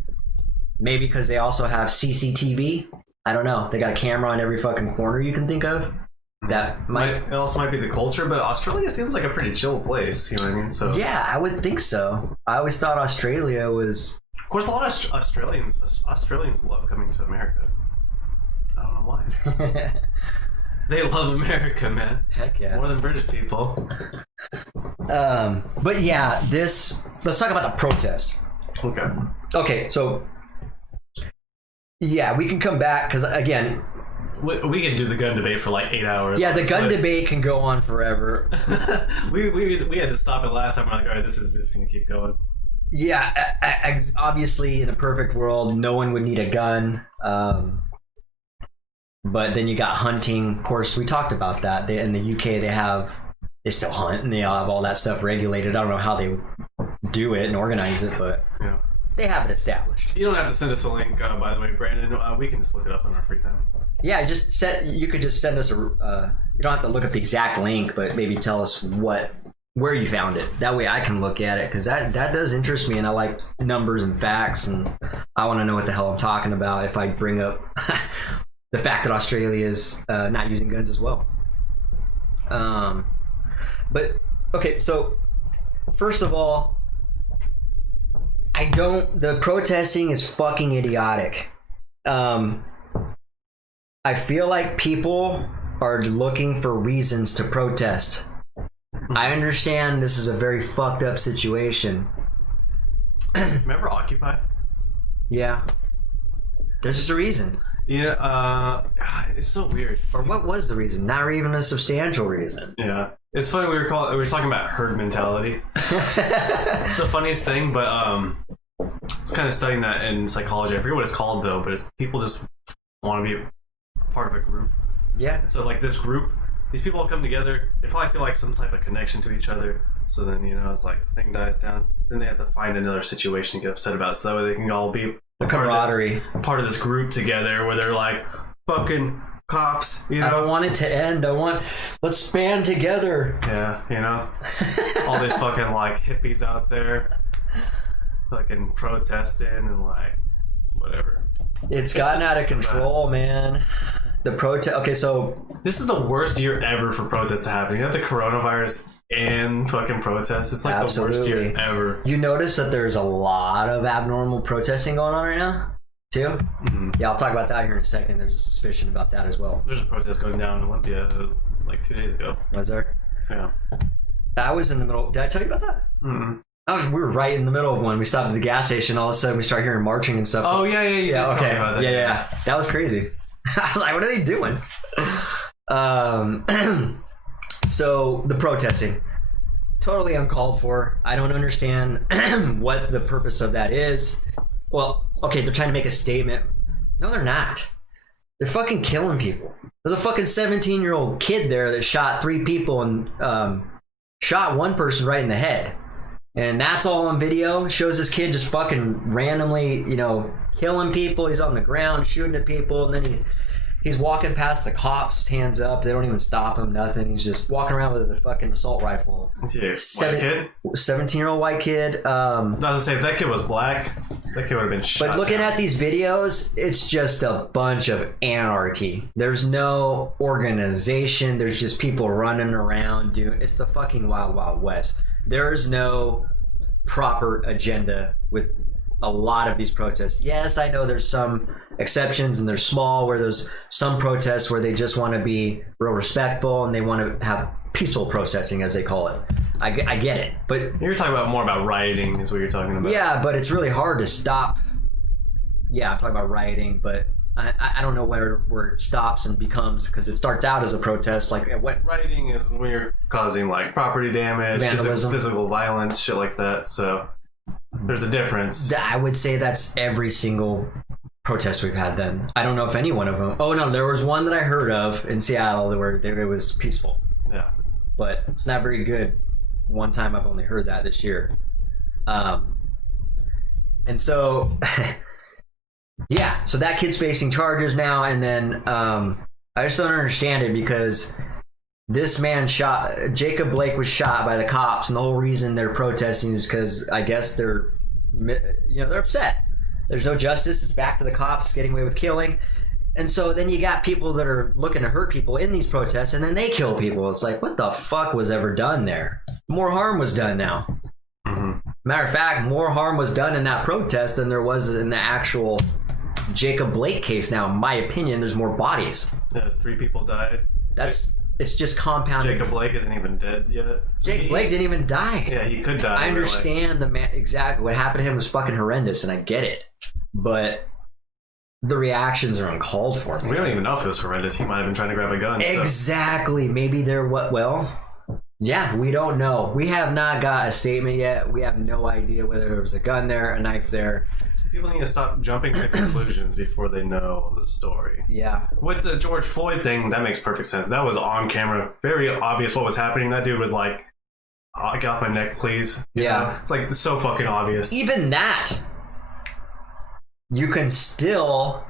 Maybe because they also have CCTV? I don't know. They got a camera on every fucking corner you can think of. That might... It also might be the culture, but Australia seems like a pretty chill place, you know what I mean? So yeah, I would think so. I always thought Australia was... Of course, a lot of Australians love coming to America. I don't know why. They love America, man. Heck yeah. More than British people. But yeah, let's talk about the protest. Okay, so yeah, we can come back, because again, we can do the gun debate for like 8 hours. Yeah, the gun debate can go on forever. we had to stop it last time. We're like, all right, this is just going to keep going. Yeah, obviously in a perfect world, no one would need a gun. But then you got hunting. Of course, we talked about that. In the UK, they still hunt, and they have all that stuff regulated. I don't know how they do it and organize it, but yeah, they have it established. You don't have to send us a link, by the way, Brandon. We can just look it up in our free time. Yeah, you could just send us you don't have to look up the exact link, but maybe tell us what where you found it. That way I can look at it, because that does interest me, and I like numbers and facts, and I want to know what the hell I'm talking about if I bring up the fact that Australia is not using guns as well. But okay, so first of all, the protesting is fucking idiotic. I feel like people are looking for reasons to protest. I understand this is a very fucked up situation. Remember Occupy? Yeah. There's just a reason. Yeah, it's so weird. Or what was the reason? Not even a substantial reason. Yeah. It's funny, we were talking about herd mentality. It's the funniest thing, but it's kind of studying that in psychology. I forget what it's called though, but it's people just want to be a part of a group. Yeah. And so like this group, these people all come together, they probably feel like some type of connection to each other. So then, it's like the thing dies down. Then they have to find another situation to get upset about, so that way they can all be the camaraderie. Part of this group together where they're like, fucking cops, I don't want it to end. Let's band together. Yeah, all these fucking like hippies out there fucking protesting and like whatever. It's gotten out of control, man. The protest. Okay, so this is the worst year ever for protests to happen. You have the coronavirus and fucking protests. It's like absolutely. The worst year ever. You notice that there's a lot of abnormal protesting going on right now, too? Mm-hmm. Yeah, I'll talk about that here in a second. There's a suspicion about that as well. There's a protest going down in Olympia like 2 days ago. Was there? Yeah. I was in the middle. Did I tell you about that? Mm-hmm. Oh, we were right in the middle of one. We stopped at the gas station. All of a sudden, we start hearing marching and stuff. Oh, yeah. Yeah, okay. Tell me about that. Yeah. That was crazy. I was like, what are they doing? So, the protesting. Totally uncalled for. I don't understand what the purpose of that is. Well, okay, they're trying to make a statement. No, they're not. They're fucking killing people. There's a fucking 17-year-old kid there that shot 3 people and shot one person right in the head. And that's all on video. Shows this kid just fucking randomly, killing people. He's on the ground shooting at people, and then he's walking past the cops, hands up. They don't even stop him, nothing. He's just walking around with a fucking assault rifle. Is he a white kid? 17-year-old white kid. I was gonna say, if that kid was black, that kid would have been shot. But looking at these videos, it's just a bunch of anarchy. There's no organization. There's just people running around doing. It's the fucking wild, wild west. There's no proper agenda with a lot of these protests. Yes, I know there's some exceptions and they're small, where there's some protests where they just want to be real respectful and they want to have peaceful protesting, as they call it. I get it, but you're talking about more about rioting is what you're talking about. Yeah, but it's really hard to stop. Yeah, I'm talking about rioting, but I don't know where it stops and becomes, because it starts out as a protest. Like what rioting is when you're causing like property damage, vandalism, physical violence, shit like that. So there's a difference. I would say that's every single protest we've had. Then I don't know if any one of them. Oh no, there was one that I heard of in Seattle where it was peaceful. Yeah, but it's not very good. One time I've only heard that this year, and so. Yeah, so that kid's facing charges now, and then I just don't understand it, because this man Jacob Blake was shot by the cops, and the whole reason they're protesting is because I guess they're upset. There's no justice. It's back to the cops getting away with killing. And so then you got people that are looking to hurt people in these protests, and then they kill people. It's like, what the fuck was ever done there? More harm was done now. Mm-hmm. Matter of fact, more harm was done in that protest than there was in the actual Jacob Blake case. Now, in my opinion, there's more bodies. Yeah, 3 people died. It's just compounded. Jacob Blake isn't even dead yet. Jake Blake didn't even die. Yeah, he could die. I understand the man exactly what happened to him was fucking horrendous, and I get it, but the reactions are uncalled for. We don't even know if it was horrendous. He might have been trying to grab a gun. Exactly. So. Maybe they're yeah, we don't know. We have not got a statement yet. We have no idea whether there was a gun there, a knife there. People need to stop jumping to conclusions before they know the story. Yeah. With the George Floyd thing, that makes perfect sense. That was on camera. Very obvious what was happening. That dude was like, oh, get off my neck, please. Yeah. It's like, it's so fucking obvious. Even that, you can still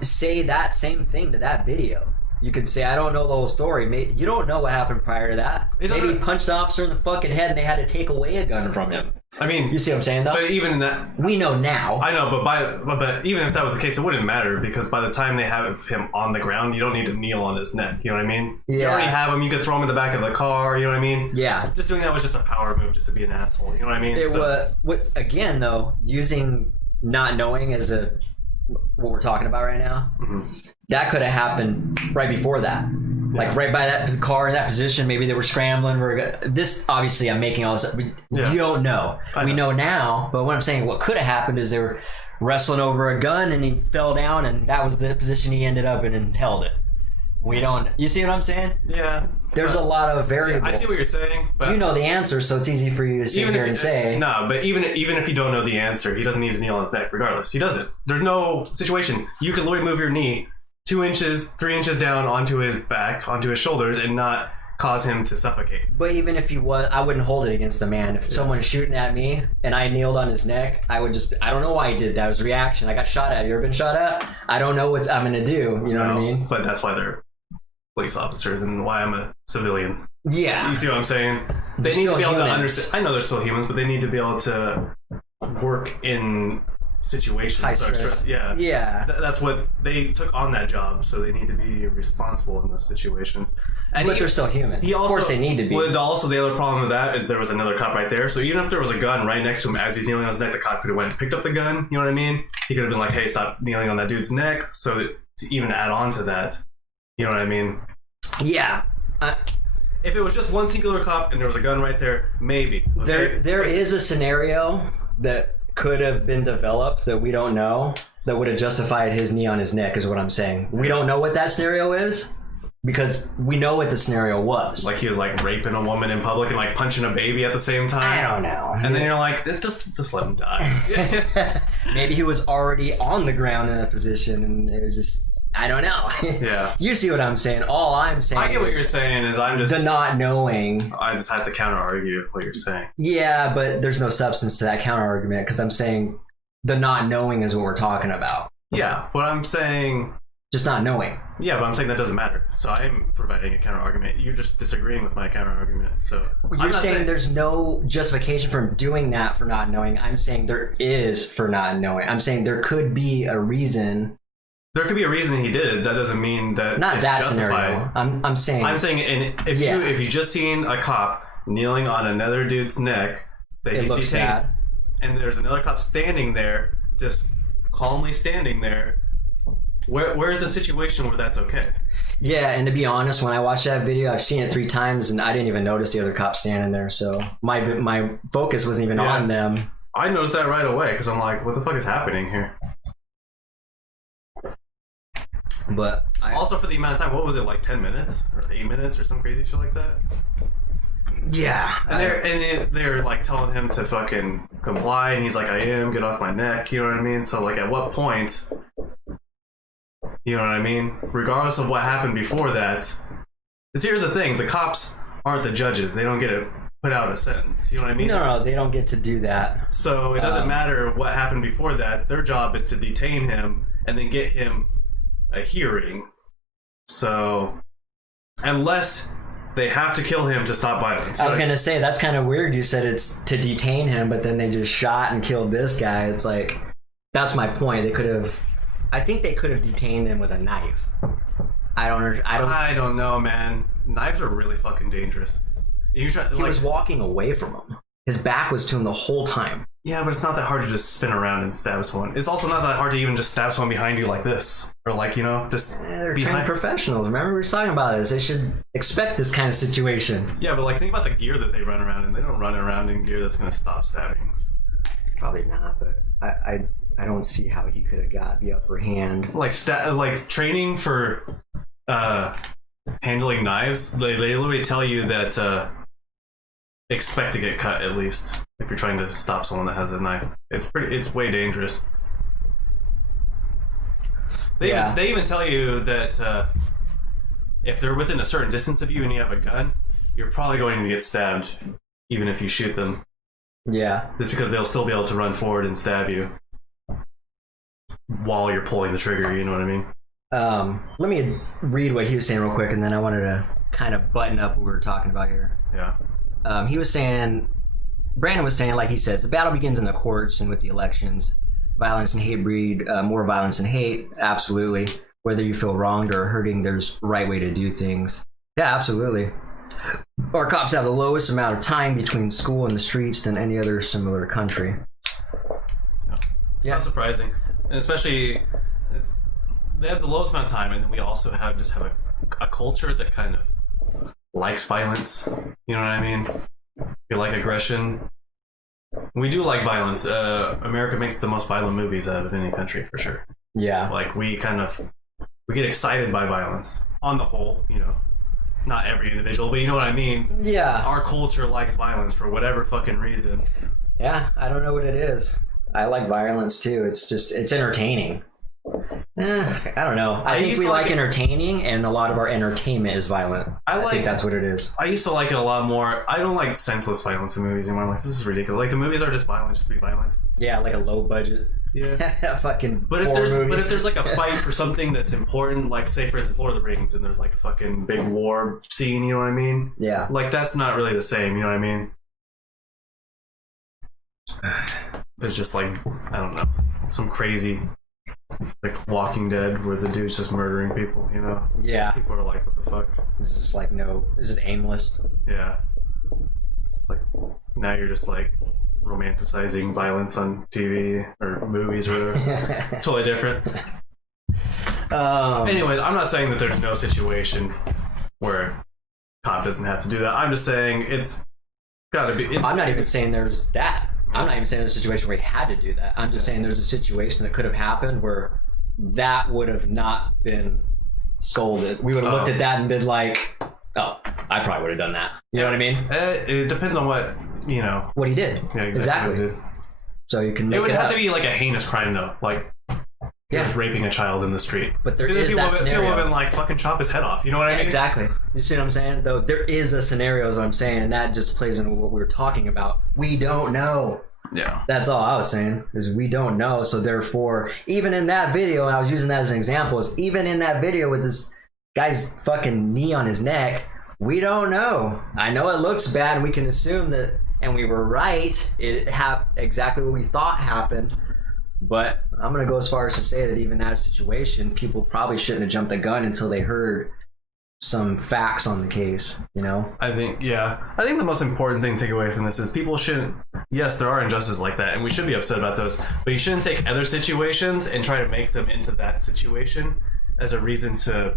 say that same thing to that video. You could say, I don't know the whole story. Maybe, you don't know what happened prior to that. Maybe he punched an officer in the fucking head and they had to take away a gun from him. I mean, you see what I'm saying, though? But even that, we know now. I know, but even if that was the case, it wouldn't matter because by the time they have him on the ground, you don't need to kneel on his neck. You know what I mean? Yeah. You already have him. You could throw him in the back of the car. You know what I mean? Yeah. Just doing that was just a power move, just to be an asshole. You know what I mean? It was again though, using not knowing as what we're talking about right now. Mm-hmm. That could have happened right before that. Like right by that car in that position, maybe they were scrambling. This obviously, I'm making all this up. You don't know. We know now, but what I'm saying, what could have happened is they were wrestling over a gun and he fell down, and that was the position he ended up in and held it. We don't. You see what I'm saying? Yeah. There's a lot of variables. I see what you're saying, but you know the answer, so it's easy for you to sit here and say. No, but even if you don't know the answer, he doesn't need to kneel on his neck. Regardless, he doesn't. There's no situation you can literally move your knee 2 inches, 3 inches down onto his back, onto his shoulders, and not cause him to suffocate. But even if he was, I wouldn't hold it against the man. If someone's shooting at me and I kneeled on his neck, I would just, I don't know why he did that. It was a reaction. I got shot at. You ever been shot at? I don't know what I'm going to do. You know what I mean? But that's why they're police officers and why I'm a civilian. Yeah. You see what I'm saying? They need to be able to understand. I know they're still humans, but they need to be able to work in situations. High stress. Yeah. Yeah. That's what they took on that job, so they need to be responsible in those situations. But they're still human. Of course they need to be. Well, also, the other problem with that is there was another cop right there, so even if there was a gun right next to him as he's kneeling on his neck, the cop could have went and picked up the gun, you know what I mean? He could have been like, hey, stop kneeling on that dude's neck, so to even add on to that, you know what I mean? Yeah. If it was just one singular cop and there was a gun right there, maybe. Okay? There is a scenario that could have been developed that we don't know that would have justified his knee on his neck, is what I'm saying. We don't know what that scenario is because we know what the scenario was. Like he was like raping a woman in public and like punching a baby at the same time. I don't know. And then you're like, just let him die. Maybe he was already on the ground in a position and it was just, I don't know. Yeah. You see what I'm saying? All I'm saying I get what you're saying is I'm just... the not knowing. I just have to counter-argue what you're saying. Yeah, but there's no substance to that counter-argument because I'm saying the not knowing is what we're talking about. Yeah, but I'm saying... Just not knowing. Yeah, but I'm saying that doesn't matter. So I'm providing a counter-argument. You're just disagreeing with my counter-argument, so... You're saying there's no justification for doing that for not knowing. I'm saying there is for not knowing. I'm saying there could be a reason... There could be a reason he did it. That doesn't mean that not it's that justified. scenario. I'm saying. And if you just seen a cop kneeling on another dude's neck, that it looks bad, and there's another cop standing there, just calmly standing there. Where's the situation where that's okay? Yeah, and to be honest, when I watched that video, I've seen it 3 times, and I didn't even notice the other cop standing there. So my focus wasn't even on them. I noticed that right away because I'm like, what the fuck is happening here? But also for the amount of time, what was it, like 10 minutes or 8 minutes or some crazy shit like that? Yeah. And they're like telling him to fucking comply, and he's like, I am, get off my neck, you know what I mean? So like at what point, you know what I mean? Regardless of what happened before that, because here's the thing, the cops aren't the judges. They don't get to put out a sentence, you know what I mean? No, they don't get to do that. So it doesn't matter what happened before that. Their job is to detain him and then get him a hearing. So unless they have to kill him to stop violence. I was gonna say that's kind of weird. You said it's to detain him, but then they just shot and killed this guy. It's like, that's my point. I think they could have detained him with a knife. I don't know, man. Knives are really fucking dangerous. He was walking away from him. His back was to him the whole time. Yeah, but it's not that hard to just spin around and stab someone. It's also not that hard to even just stab someone behind you like this. Or like, just... they're trained professionals. Remember we were talking about this. They should expect this kind of situation. Yeah, but like think about the gear that they run around in. They don't run around in gear that's going to stop stabbings. Probably not, but I don't see how he could have got the upper hand. Like training for handling knives, they literally tell you that expect to get cut at least if you're trying to stop someone that has a knife. It's way dangerous. They even tell you that if they're within a certain distance of you and you have a gun, you're probably going to get stabbed even if you shoot them. Yeah. Just because they'll still be able to run forward and stab you while you're pulling the trigger, you know what I mean? Let me read what he was saying real quick, and then I wanted to kind of button up what we were talking about here. Yeah. He was saying, Brandon was saying, like he says, the battle begins in the courts and with the elections. Violence and hate breed more violence and hate. Absolutely. Whether you feel wronged or hurting, there's a right way to do things. Yeah, absolutely. Our cops have the lowest amount of time between school and the streets than any other similar country. It's not surprising. And especially, they have the lowest amount of time, and then we also have a culture that kind of likes violence. You know what I mean? We like aggression. We do like violence. America makes the most violent movies out of any country, for sure. Yeah. Like, we get excited by violence. On the whole, you know. Not every individual, but you know what I mean? Yeah. Our culture likes violence for whatever fucking reason. Yeah, I don't know what it is. I like violence too. It's entertaining. I don't know. I think we like entertaining, and a lot of our entertainment is violent. I think that's what it is. I used to like it a lot more. I don't like senseless violence in movies anymore. I'm like, this is ridiculous. Like, the movies are just violent just to be violent. Yeah, like a low budget. Yeah. Fucking But if there's like a fight for something that's important, like, say for instance Lord of the Rings, and there's like a fucking big war scene, you know what I mean? Yeah. Like, that's not really the same, you know what I mean? There's just like, I don't know, some crazy, like, Walking Dead where the dude's just murdering people, you know? Yeah. People are like, what the fuck? It's just like, no, this is aimless. Yeah. It's like, now you're just like romanticizing violence on TV or movies, or it's totally different. Anyways, I'm not saying that there's no situation where cop doesn't have to do that. I'm just saying it's gotta be. I'm not even saying there's that. I'm not even saying there's a situation where he had to do that. I'm just saying there's a situation that could have happened where that would have not been scolded. We would have looked at that and been like, oh, I probably would have done that. You know what I mean? It depends on what, you know. What he did. Yeah, exactly. So you can make it would it have up. to be like a heinous crime, though. Like, just raping a child in the street. But there is that scenario. People have been like, fucking chop his head off. You know what I mean? Exactly. You see what I'm saying? Though there is a scenario, is what I'm saying, and that just plays into what we were talking about. We don't know. Yeah. That's all I was saying, is we don't know. So therefore, even in that video, and I was using that as an example, is even in that video with this guy's fucking knee on his neck, we don't know. I know it looks bad, and we can assume that, and we were right, it happened exactly what we thought happened. But I'm going to go as far as to say that even that situation, people probably shouldn't have jumped the gun until they heard some facts on the case, you know? I think the most important thing to take away from this is people shouldn't, yes, there are injustices like that, and we should be upset about those, but you shouldn't take other situations and try to make them into that situation as a reason to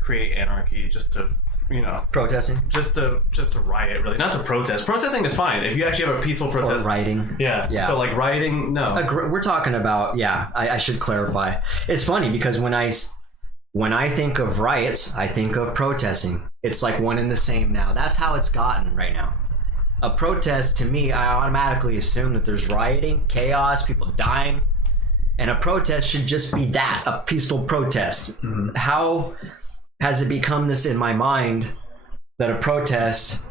create anarchy, just to, you know, protesting, just to riot, really, not to protest. Protesting is fine if you actually have a peaceful protest. Or rioting. Yeah. But like rioting, no. We're talking about, I should clarify. It's funny because when I think of riots, I think of protesting. It's like one and the same now. That's how it's gotten right now. A protest, to me, I automatically assume that there's rioting, chaos, people dying, and a protest should just be that, a peaceful protest. Mm-hmm. How has it become this in my mind that a protest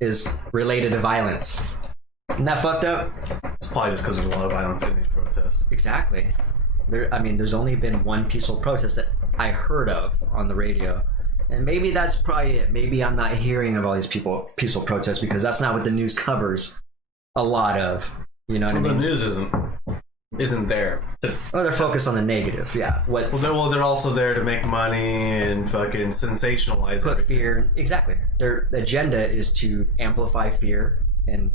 is related to violence? Isn't that fucked up? It's probably just because there's a lot of violence in these protests. Exactly. There's only been one peaceful protest that I heard of on the radio. And maybe that's probably it. Maybe I'm not hearing of all these peaceful protests because that's not what the news covers a lot of. You know what I mean? The news isn't there. They're focused on the negative, yeah. Well, they're also there to make money and fucking sensationalize put everything. Fear. Exactly. Their agenda is to amplify fear and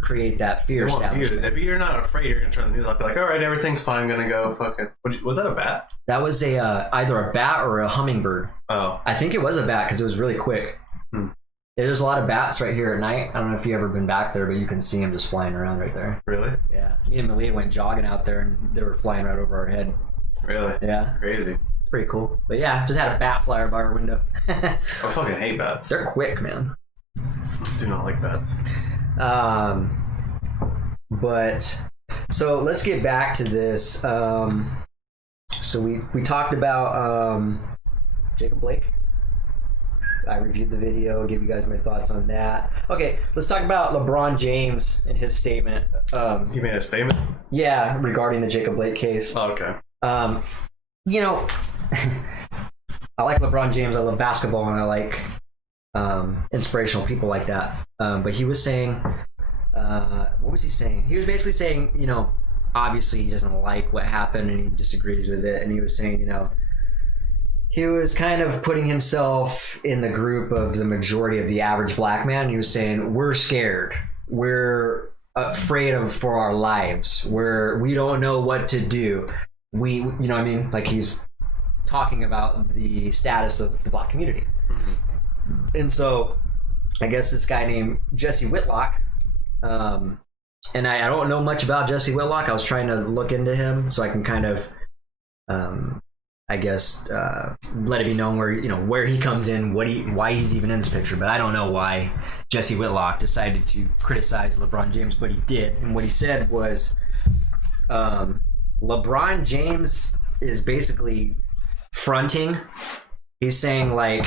create that fear establishment. If you're not afraid, you're gonna turn the news off. Be like, all right, everything's fine. I'm gonna go fucking. Was that a bat? That was either a bat or a hummingbird. Oh, I think it was a bat because it was really quick. Yeah, there's a lot of bats right here at night. I don't know if you've ever been back there, but you can see them just flying around right there. Really? Yeah. Me and Malia went jogging out there, and they were flying right over our head. Really? Yeah. Crazy. Pretty cool. But yeah, just had a bat fly by our window. I fucking hate bats. They're quick, man. Do not like bats. But so let's get back to this. So we talked about Jacob Blake. I reviewed the video, gave you guys my thoughts on that. Okay, let's talk about LeBron James and his statement. He made a statement? Yeah, regarding the Jacob Blake case. Oh, okay. you know, I like LeBron James. I love basketball, and I like inspirational people like that. But he was saying, what was he saying? He was basically saying, you know, obviously he doesn't like what happened and he disagrees with it. And he was saying, you know, he was kind of putting himself in the group of the majority of the average black man. He was saying, we're scared. We're afraid for our lives. We don't know what to do. You know what I mean? Like, he's talking about the status of the black community. Mm-hmm. And so I guess this guy named Jesse Whitlock, and I don't know much about Jesse Whitlock. I was trying to look into him so I can kind of I guess let it be known where he comes in, why he's even in this picture. But I don't know why Jesse Whitlock decided to criticize LeBron James, but he did. And what he said was LeBron James is basically fronting. He's saying, like,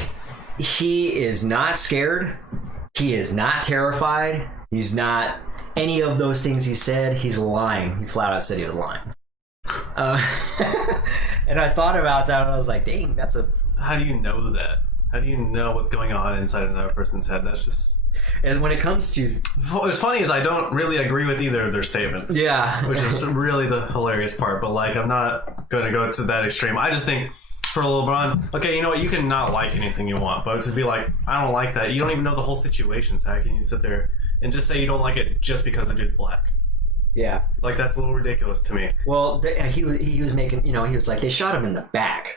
he is not scared, he is not terrified, he's not any of those things he said. He's lying. He flat out said he was lying. And I thought about that and I was like, dang, that's a... How do you know that? How do you know what's going on inside another person's head? That's just... And when it comes to... What's funny is I don't really agree with either of their statements. Yeah. Which is really the hilarious part. But, like, I'm not going to go to that extreme. I just think for LeBron, okay, you know what? You can not like anything you want. But to be like, I don't like that. You don't even know the whole situation. So how can you sit there and just say you don't like it just because the dude's black? Yeah. Like, that's a little ridiculous to me. Well, he was making, he was like, they shot him in the back.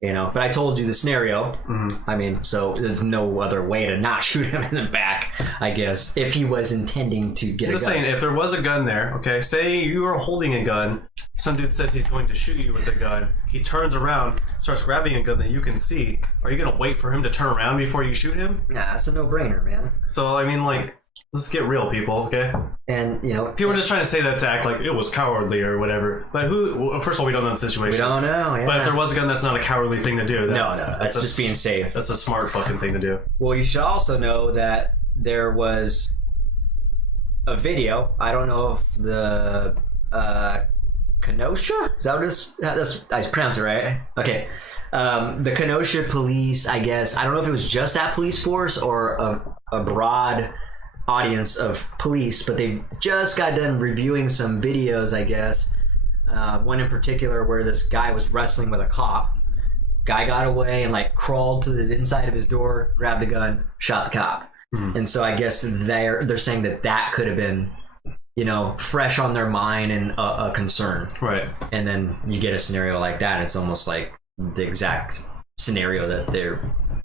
But I told you the scenario. Mm-hmm. I mean, so there's no other way to not shoot him in the back, I guess, if he was intending to get a gun. I'm just saying, if there was a gun there, okay, say you are holding a gun, some dude says he's going to shoot you with a gun, he turns around, starts grabbing a gun that you can see, are you going to wait for him to turn around before you shoot him? Nah, that's a no-brainer, man. So, I mean, like, let's get real, people, okay? And, people are just trying to say that to act like it was cowardly or whatever. But first of all, we don't know the situation. We don't know, yeah. But if there was a gun, that's not a cowardly thing to do. That's just being safe. That's a smart fucking thing to do. Well, you should also know that there was a video. I don't know if the Kenosha? Is that what it is? I pronounced it right? Okay. The Kenosha police, I guess, I don't know if it was just that police force or a broad audience of police, but they just got done reviewing some videos, I guess. One in particular where this guy was wrestling with a cop. Guy got away and like crawled to the inside of his door, grabbed a gun, shot the cop. Mm-hmm. And so I guess they're saying that could have been, fresh on their mind and a concern. Right. And then you get a scenario like that, and it's almost like the exact scenario that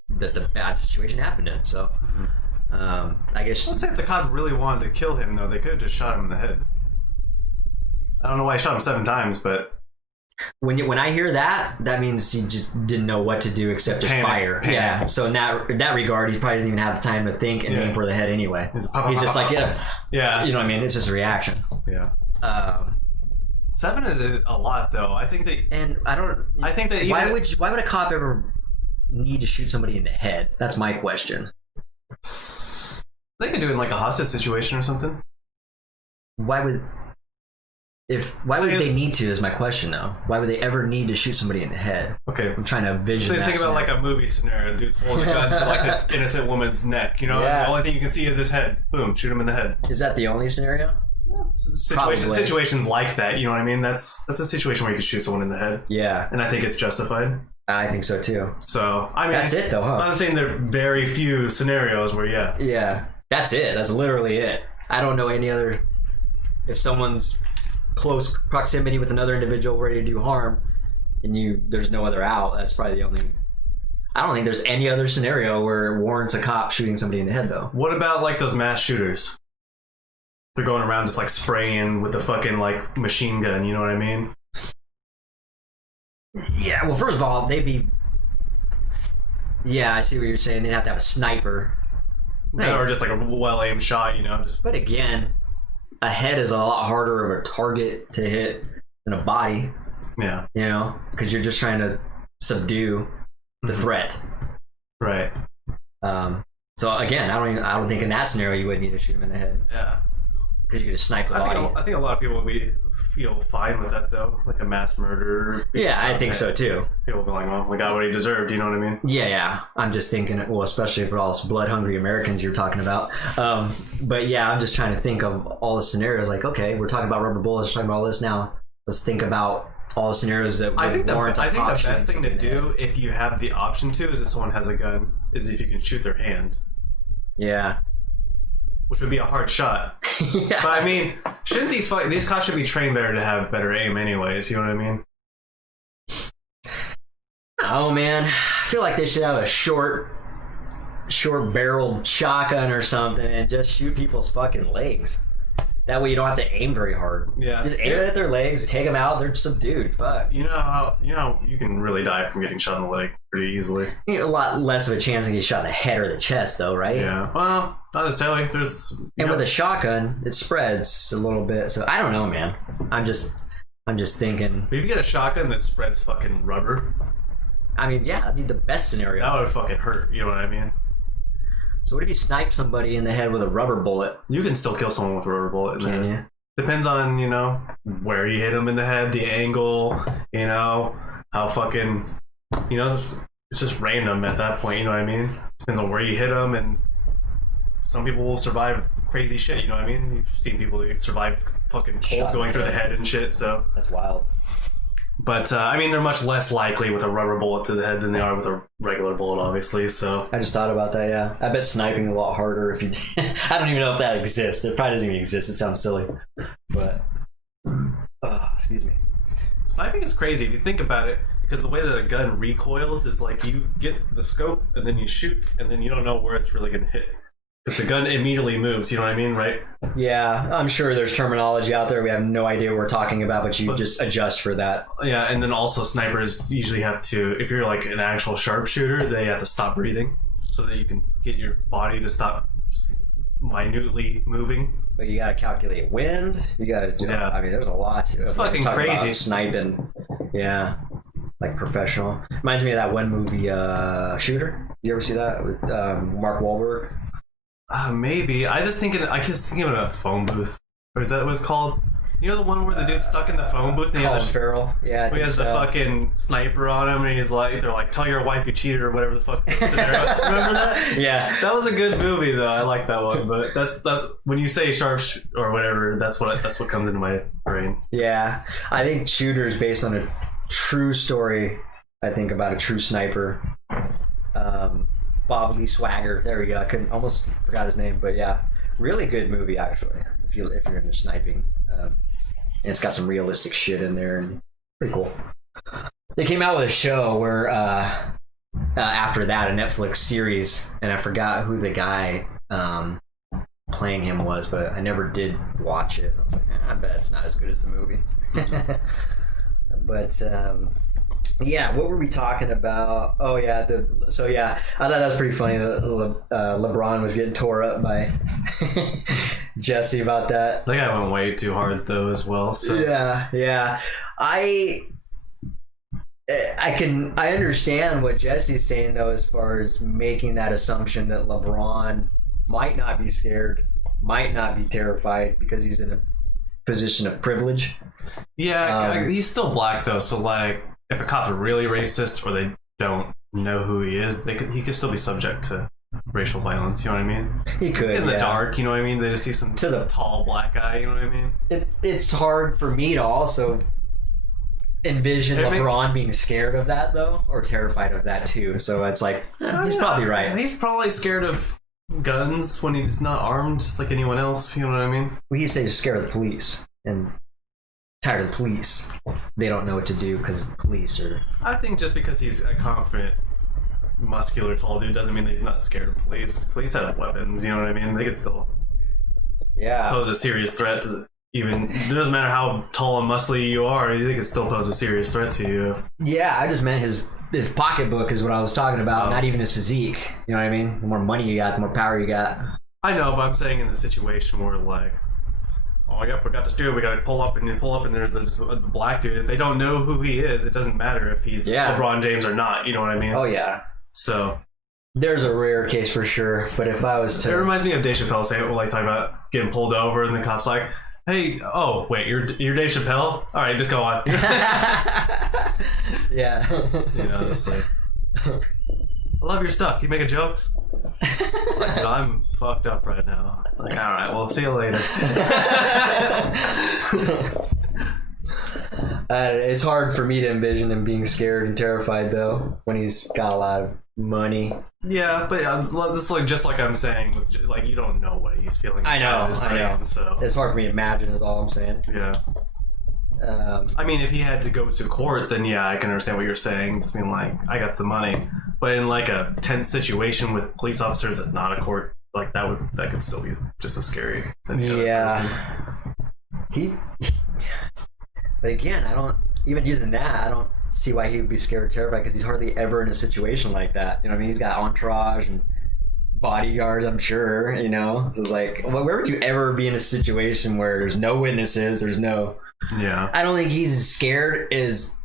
the bad situation happened in. So I guess... Let's say if the cop really wanted to kill him, though, they could have just shot him in the head. I don't know why he shot him 7 times, but... When I hear that means he just didn't know what to do except just fire. Panic. Yeah, so in that regard, he probably doesn't even have the time to think and aim for the head anyway. He's just like, yeah. You know what I mean? It's just a reaction. Yeah. 7 is a lot, though. I think that... And I think that... Why would a cop ever need to shoot somebody in the head? That's my question. They could do it in like a hostage situation or something. Why would they need to is my question though. Why would they ever need to shoot somebody in the head? Okay. I'm trying to envision that. Think about like a movie scenario. Dude's holding a gun to like this innocent woman's neck, Yeah. The only thing you can see is his head. Boom, shoot him in the head. Is that the only scenario? Yeah. Situations like that, you know what I mean? That's a situation where you could shoot someone in the head. Yeah. And I think it's justified. I think so too. So, I mean... That's it though, huh? I'm saying there are very few scenarios where, yeah. Yeah. That's it. That's literally it. I don't know any other... If someone's close proximity with another individual ready to do harm, and there's no other out, that's probably the only... I don't think there's any other scenario where it warrants a cop shooting somebody in the head, though. What about, like, those mass shooters? They're going around just, like, spraying with a fucking, like, machine gun, you know what I mean? Yeah, well, first of all, they'd be... Yeah, I see what you're saying. They'd have to have a sniper. Or just, like, a well-aimed shot, just... But again, a head is a lot harder of a target to hit than a body. Yeah. Because you're just trying to subdue the threat. because you can just snipe the body. I think a lot of people would feel fine with that though, like a mass murder. Yeah, I think so too. People be like, well, we got what he deserved. You know what I mean? Yeah. I'm just thinking, well, especially for all us blood-hungry Americans you're talking about. But yeah, I'm just trying to think of all the scenarios. Like, okay, we're talking about rubber bullets, we're talking about all this now. Let's think about all the scenarios that I think the best thing to something do if you have the option to is if someone has a gun, is if you can shoot their hand. Yeah. Which would be a hard shot. Yeah. But I mean, shouldn't these cops should be trained better to have better aim anyways, you know what I mean? Oh man, I feel like they should have a short barreled shotgun or something and just shoot people's fucking legs. That way you don't have to aim very hard. Yeah. Just aim it at their legs, take them out, they're subdued. Fuck. You know how you can really die from getting shot in the leg pretty easily. You know, a lot less of a chance to get shot in the head or the chest though, right? Yeah. Well, not necessarily. And with a shotgun, it spreads a little bit. So I don't know, man. I'm just thinking. If you get a shotgun that spreads fucking rubber, I mean, yeah, that'd be the best scenario. that would fucking hurt. You know what I mean? So what if you snipe somebody in the head with a rubber bullet? You can still kill someone with a rubber bullet in the Can head. you? Depends on, where you hit them in the head, the angle, how fucking, it's just random at that point, you know what I mean? Depends on where you hit them, and some people will survive crazy shit, you know what I mean? You've seen people that survive fucking holes going through the head and shit, so. That's wild. But, I mean, they're much less likely with a rubber bullet to the head than they are with a regular bullet, obviously, so. I just thought about that, yeah. I bet sniping a lot harder if you... I don't even know if that exists. It probably doesn't even exist. It sounds silly. But... excuse me. Sniping is crazy if you think about it, because the way that a gun recoils is like you get the scope, and then you shoot, and then you don't know where it's really going to hit. Because the gun immediately moves, you know what I mean, right? Yeah, I'm sure there's terminology out there. We have no idea what we're talking about, but you just adjust for that. Yeah, and then also snipers usually have to, if you're like an actual sharpshooter, they have to stop breathing so that you can get your body to stop minutely moving. But you gotta calculate wind. You gotta, Yeah. I mean, there's a lot. It's fucking crazy. Sniping. Yeah. Like professional. Reminds me of that one movie, Shooter. You ever see that with Mark Wahlberg? Maybe. I just thinking of a phone booth. Or is that what it's called? You know the one where the dude's stuck in the phone booth and he Colin has Farrell. Yeah, I think he has so. the fucking sniper on him and they're like, tell your wife you cheated or whatever the fuck scenario. Remember that? Yeah. That was a good movie though. I like that one. But that's when you say sharp or whatever, that's what comes into my brain. Yeah. I think Shooter's based on a true story, I think, about a true sniper. Bob Lee Swagger. There we go. I almost forgot his name, but yeah, really good movie actually. If you're into sniping, and it's got some realistic shit in there, and pretty cool. They came out with a show where after that, a Netflix series, and I forgot who the guy playing him was, but I never did watch it. I was like, I bet it's not as good as the movie. But yeah, what were we talking about? Oh yeah, I thought that was pretty funny. LeBron was getting tore up by Jesse about that. That guy went way too hard though as well. So Yeah. I understand what Jesse's saying though, as far as making that assumption that LeBron might not be scared, might not be terrified because he's in a position of privilege. Yeah, he's still black though, so like if a cop's really racist or they don't know who he is, he could still be subject to racial violence, you know what I mean? He could, in the dark, you know what I mean? They just see some tall black guy, you know what I mean? It's hard for me to also envision LeBron being scared of that though, or terrified of that too. So it's like, he's probably right. He's probably scared of guns when he's not armed, just like anyone else, you know what I mean? Well, he's saying he's scared of the police and tired of the police. They don't know what to do because the police are... I think just because he's a confident, muscular, tall dude doesn't mean that he's not scared of police. Police have weapons, you know what I mean? They could still pose a serious threat to even... It doesn't matter how tall and muscly you are, they could still pose a serious threat to you. Yeah, I just meant his pocketbook is what I was talking about, not even his physique. You know what I mean? The more money you got, the more power you got. I know, but I'm saying in the situation where like, we got this dude, we gotta pull up and there's this black dude. If they don't know who he is, it doesn't matter if he's LeBron James or not, you know what I mean? Oh yeah. So There's a rare case for sure, but if I was It to, reminds me of Dave Chappelle saying, like, talking about getting pulled over, and the cop's like, "Hey, oh wait, you're Dave Chappelle? All right, just go on." yeah, You know, just like, I love your stuff. Can you make jokes? It's like, dude, I'm fucked up right now. It's like, all right, well, see you later. It's hard for me to envision him being scared and terrified though when he's got a lot of money. Yeah, but this is like just like I'm saying, with like you don't know what he's feeling. I know, inside his brain, I know. So It's hard for me to imagine. Is all I'm saying. yeah. Um, I mean, if he had to go to court, then yeah, I can understand what you're saying. It's being like, I got the money, but in like a tense situation with police officers, that's not a court. Like that could still be just as scary as any other person. He. But again, I don't even using that. I don't see why he would be scared or terrified because he's hardly ever in a situation like that. You know what I mean? He's got entourage and bodyguards, I'm sure. You know, so it's like, well, where would you ever be in a situation where there's no witnesses? There's no. Yeah. I don't think he's scared. Is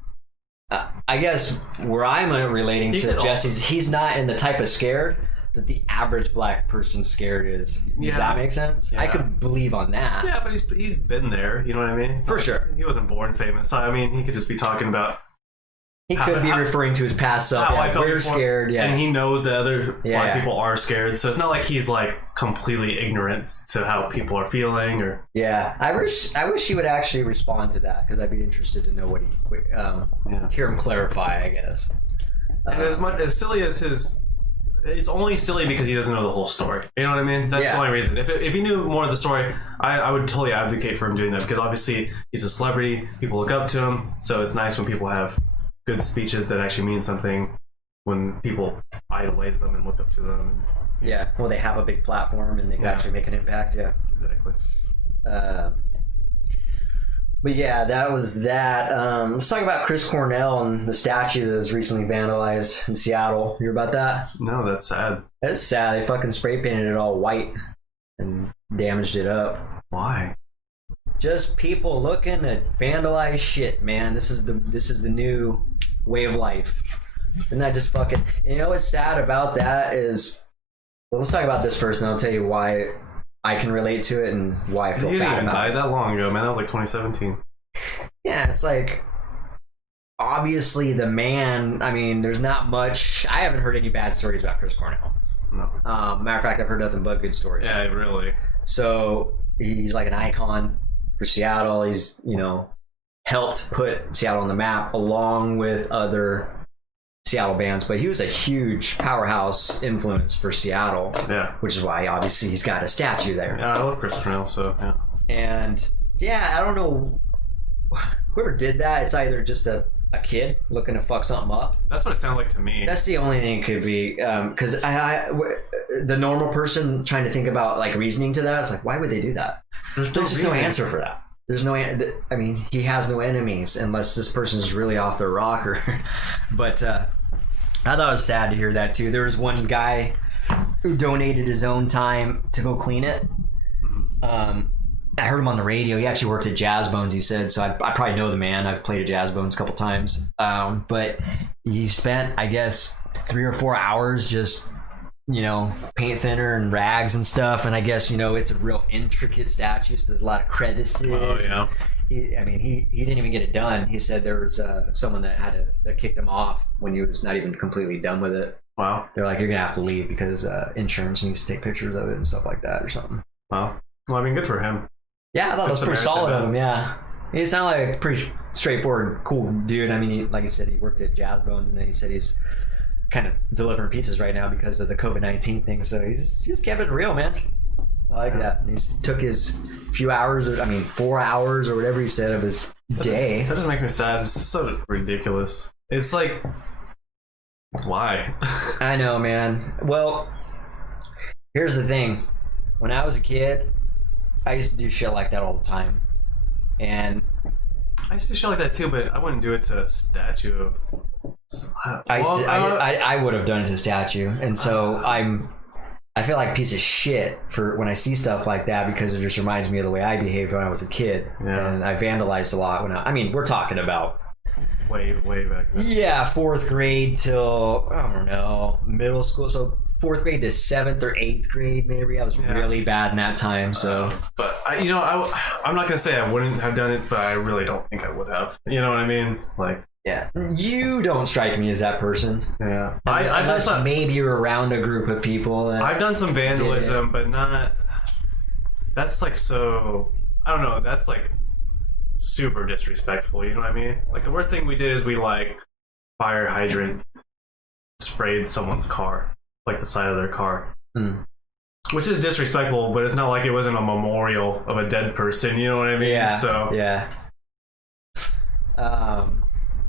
I guess where I'm relating He to could Jesse's, he's not in the type of scared that the average black person scared is. Does Yeah. that make sense? Yeah. I could believe on that. Yeah, but he's been there. You know what I mean? It's For not- sure. He wasn't born famous. So I mean, he could just be talking about He could be referring to his past self. how Yeah, I felt we're before, scared. Yeah, and he knows that other Yeah, black yeah. people are scared. So it's not like he's like completely ignorant to how people are feeling or. yeah. I wish he would actually respond to that because I'd be interested to know what he Yeah. hear him clarify. I guess. And as silly as his, it's only silly because he doesn't know the whole story. You know what I mean? That's Yeah. the only reason. If he knew more of the story, I would totally advocate for him doing that because obviously he's a celebrity. People look up to him, so it's nice when people have good speeches that actually mean something. When people idolize them and look up to them. Yeah. Well, they have a big platform and they can Yeah. actually make an impact. Yeah. Exactly. But yeah, that was that. Let's talk about Chris Cornell and the statue that was recently vandalized in Seattle. You hear about that? No, that's sad. That is sad. They fucking spray painted it all white and damaged it up. Why? Just people looking to vandalize shit, man. This is the new way of life. Isn't that just fucking? And you know what's sad about that is, well, let's talk about this first, and I'll tell you why I can relate to it and why I feel He didn't bad even about die it. that long ago, man. That was like 2017. Yeah, it's like obviously the man. I mean, there's not much. I haven't heard any bad stories about Chris Cornell. No. Matter of fact, I've heard nothing but good stories. Yeah, really. So he's like an icon for Seattle. He's, helped put Seattle on the map along with other Seattle bands, but he was a huge powerhouse influence for Seattle, Yeah. which is why obviously he's got a statue there. Yeah, I love Chris Cornell, so yeah. And yeah, I don't know whoever did that. It's either just a kid looking to fuck something up. That's what it sounded like to me. That's the only thing it could be, because the normal person trying to think about like reasoning to that, it's like, why would they do that? There's just no reason. answer for that. There's no, I mean, he has no enemies unless this person's really off their rocker. But I thought it was sad to hear that too. There was one guy who donated his own time to go clean it. I heard him on the radio. He actually worked at Jazz Bones, he said, so I probably know the man. I've played at Jazz Bones a couple times. But he spent, I guess, 3 or 4 hours just, paint thinner and rags and stuff. And I guess, it's a real intricate statue, so there's a lot of crevices. Oh, yeah. He didn't even get it done. He said there was someone that kicked him off when he was not even completely done with it. Wow. They're like, you're going to have to leave because insurance needs to take pictures of it and stuff like that or something. Wow. Well, I mean, good for him. Yeah, I thought that was pretty solid of him, yeah. He sounded like a pretty straightforward, cool dude. I mean, like I said, he worked at Jazz Bones, and then he said he's kind of delivering pizzas right now because of the COVID-19 thing. So he's just kept it real, man. I like that. And he took his few hours, 4 hours or whatever he said of his day. That doesn't make me sad. It's so ridiculous. It's like, why? I know, man. Well, here's the thing. When I was a kid, I used to do shit like that all the time. And I used to do shit like that too, but I wouldn't do it to a statue of. I would have done it to a statue, and so I feel like a piece of shit for when I see stuff like that because it just reminds me of the way I behaved when I was a kid, Yeah. and I vandalized a lot we're talking about way back then. Yeah, 4th grade till, I don't know, middle school. So 4th grade to 7th or 8th grade, maybe. I was really bad in that time, so. But, I'm not going to say I wouldn't have done it, but I really don't think I would have. You know what I mean? Like, yeah. You don't strike me as that person. yeah. Unless maybe you're around a group of people. I've done some vandalism, but not... That's like so... I don't know, that's like super disrespectful, you know what I mean? Like the worst thing we did is we like fire hydrant sprayed someone's car, like the side of their car. Which is disrespectful, but it's not like it wasn't a memorial of a dead person, you know what I mean? Yeah. So yeah.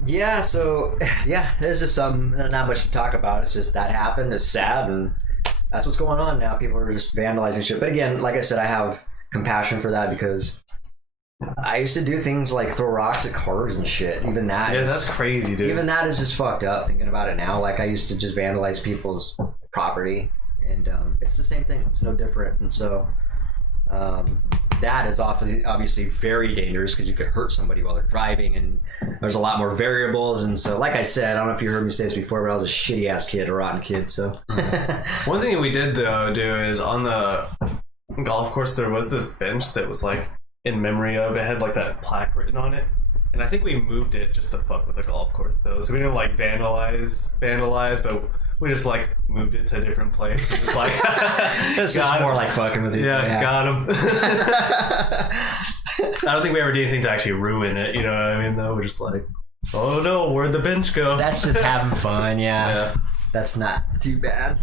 Yeah, so yeah, there's just not much to talk about. It's just that happened, it's sad, and that's what's going on now. People are just vandalizing shit. But again, like I said, I have compassion for that because I used to do things like throw rocks at cars and shit. Even that that's crazy, dude. Even that is just fucked up thinking about it now. Like I used to just vandalize people's property, and it's the same thing. It's no different. And so that is obviously very dangerous because you could hurt somebody while they're driving, and there's a lot more variables. And so, like I said, I don't know if you heard me say this before, but I was a shitty ass kid, a rotten kid. So one thing we did though do is on the golf course there was this bench that was like in memory of, it had like that plaque written on it, and I think we moved it just to fuck with the golf course though, so we didn't like vandalize, but we just like moved it to a different place. Just like it's just more like fucking with you. Yeah, got him. I don't think we ever did anything to actually ruin it, you know what I mean, though. We're just like, oh no, where'd the bench go? That's just having fun. Yeah. That's not too bad.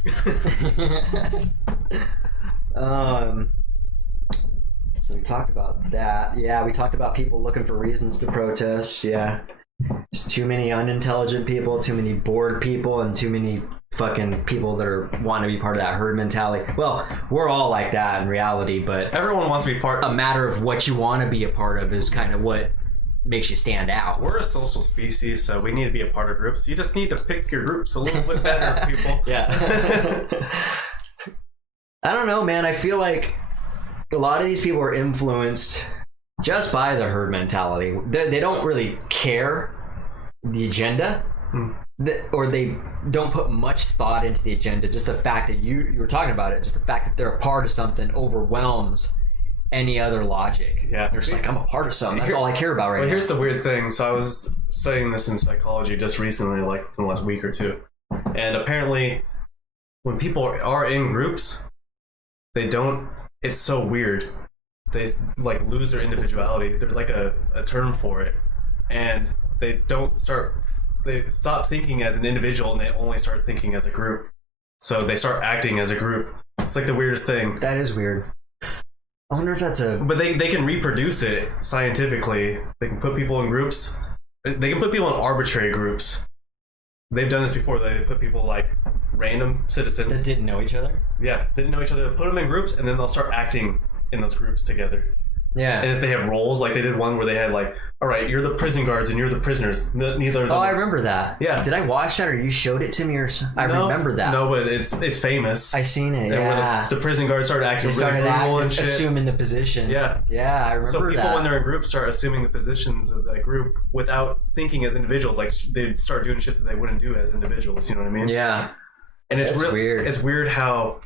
So we talked about that. Yeah, we talked about people looking for reasons to protest. Yeah. There's too many unintelligent people, too many bored people, and too many fucking people that want to be part of that herd mentality. Well, we're all like that in reality, but everyone wants to be part. A matter of what you want to be a part of is kind of what makes you stand out. We're a social species, so we need to be a part of groups. You just need to pick your groups a little bit better, people. Yeah. I don't know, man. I feel like a lot of these people are influenced just by the herd mentality. They don't really care the agenda, or they don't put much thought into the agenda. Just the fact that you were talking about it, just the fact that they're a part of something overwhelms any other logic. Yeah. They're just like, I'm a part of something. That's all I care about right now. Here's the weird thing. So I was studying this in psychology just recently, like in the last week or two. And apparently when people are in groups, it's so weird. They like lose their individuality. There's like a term for it. And they stop thinking as an individual and they only start thinking as a group. So they start acting as a group. It's like the weirdest thing. That is weird. I wonder if that's But they can reproduce it scientifically. They can put people in groups. They can put people in arbitrary groups. They've done this before. They put people like random citizens that didn't know each other. Yeah, didn't know each other. Put them in groups, and then they'll start acting in those groups together. Yeah. And if they have roles, like they did one where they had like, all right, you're the prison guards and you're the prisoners. Neither of them. Oh, I remember that. Yeah. Did I watch that, or you showed it to me, or I remember that? No, but it's famous. I seen it. Yeah. The prison guards started acting really brutal and shit. Assuming the position. Yeah. Yeah, I remember that. So people, when they're in groups, start assuming the positions of that group without thinking as individuals. Like they start doing shit that they wouldn't do as individuals. You know what I mean? Yeah. And it's weird. It's weird how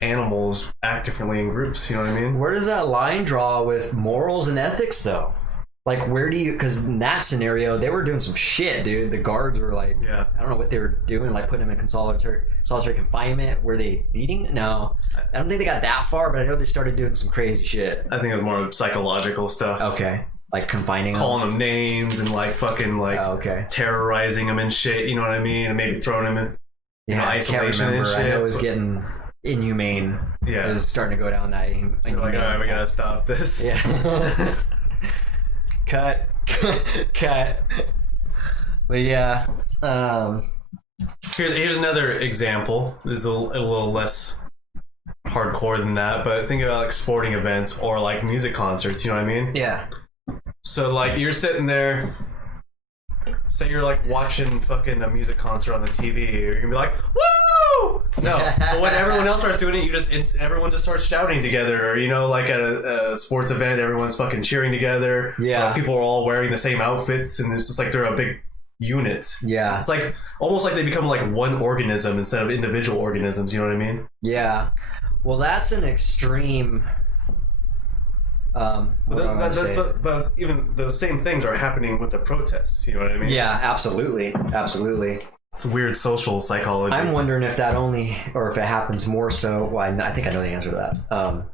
animals act differently in groups, you know what I mean? Where does that line draw with morals and ethics, though? Like, where do you... Because in that scenario, they were doing some shit, dude. The guards were like... Yeah. I don't know what they were doing, like putting them in solitary confinement. Were they beating? No. I don't think they got that far, but I know they started doing some crazy shit. I think it was more psychological stuff. Okay. Like confining calling them names and like fucking like terrorizing them and shit, you know what I mean? And maybe throwing them in isolation and shit. I know it was getting... inhumane. Yeah, it was starting to go down that. You're like, all right, we gotta stop this. Yeah. cut. But yeah. Here's another example. This is a little less hardcore than that, but think about like sporting events or like music concerts. You know what I mean? Yeah. So like you're sitting there. Say you're like watching fucking a music concert on the TV, you're gonna be like, woo! No, but when everyone else starts doing it, everyone just starts shouting together. Or, you know, like at a sports event, everyone's fucking cheering together. Yeah. People are all wearing the same outfits, and it's just like they're a big unit. Yeah. It's like almost like they become like one organism instead of individual organisms. You know what I mean? Yeah. Well, that's an extreme. But even those same things are happening with the protests. You know what I mean? Yeah, absolutely. It's weird social psychology. I'm wondering if that or if it happens more so. Well, I think I know the answer to that.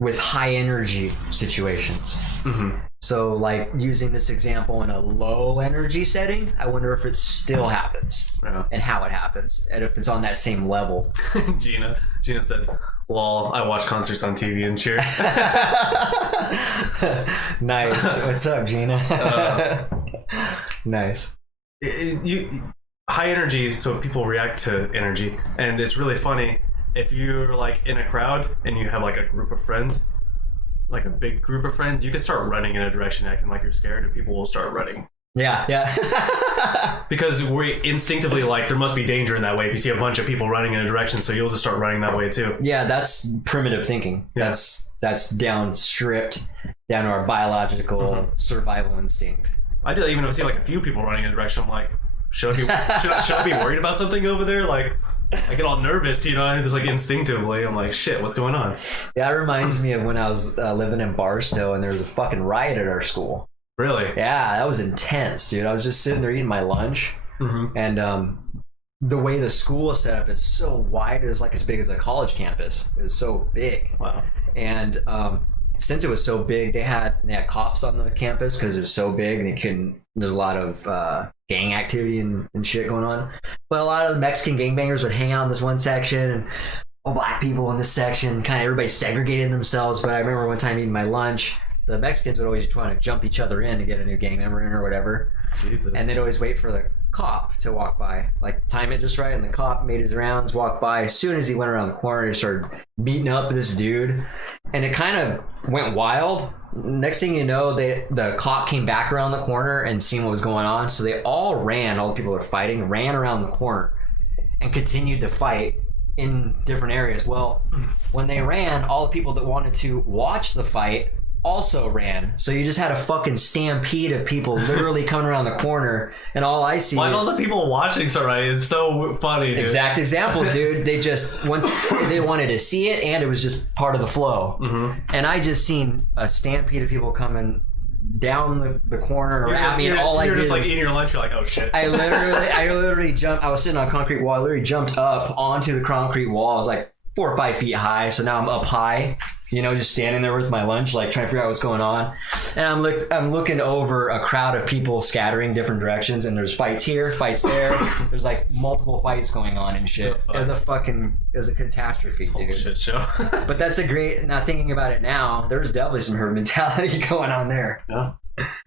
With high energy situations. Mm-hmm. So, like using this example in a low energy setting, I wonder if it still happens and how it happens, and if it's on that same level. Gina said, "Lol, I watch concerts on TV and cheer." Nice. What's up, Gina? Nice. High energy, so people react to energy, and it's really funny if you're like in a crowd and you have like a group of friends, like a big group of friends, you can start running in a direction acting like you're scared, and people will start running. Yeah. Because we instinctively like there must be danger in that way if you see a bunch of people running in a direction, so you'll just start running that way too. Yeah, that's primitive thinking. Yeah. That's stripped down to our biological survival instinct. I do that even if I see like a few people running in a direction. I'm like, should I be worried about something over there? Like, I get all nervous, you know, and just like instinctively, I'm like, shit, what's going on? Yeah, that reminds me of when I was living in Barstow and there was a fucking riot at our school. Really? Yeah, that was intense, dude. I was just sitting there eating my lunch, and the way the school is set up is so wide. It was like as big as a college campus. It was so big. Wow. And since it was so big, they had cops on the campus because it was so big, and there's a lot of gang activity and shit going on. But a lot of the Mexican gangbangers would hang out in this one section, and all black people in this section. Kind of everybody segregated themselves. But I remember one time eating my lunch, the Mexicans would always try to jump each other in to get a new gang member in or whatever. Jesus. And they'd always wait for the cop to walk by, like time it just right, and the cop made his rounds, walked by. As soon as he went around the corner, he started beating up this dude, and it kind of went wild. Next thing you know, the cop came back around the corner and seen what was going on, so they all the people that were fighting ran around the corner and continued to fight in different areas. Well, when they ran, all the people that wanted to watch the fight also ran, so you just had a fucking stampede of people literally coming around the corner, and all I see all the people watching Sarai is so funny, dude. Exact example, dude. They just once they wanted to see it, and it was just part of the flow. And I just seen a stampede of people coming down the corner at me, and all I did, you're just like eating your lunch, you're like, oh shit. I literally jumped. I was sitting on a concrete wall. I literally jumped up onto the concrete wall. I was like 4 or 5 feet high, so now I'm up high, you know, just standing there with my lunch, like trying to figure out what's going on. And I'm looking over a crowd of people scattering different directions, and there's fights here, fights there. There's like multiple fights going on and shit. It was a catastrophe, dude. Shit show. But that's now thinking about it now, there's definitely some herd mentality going on there. Yeah.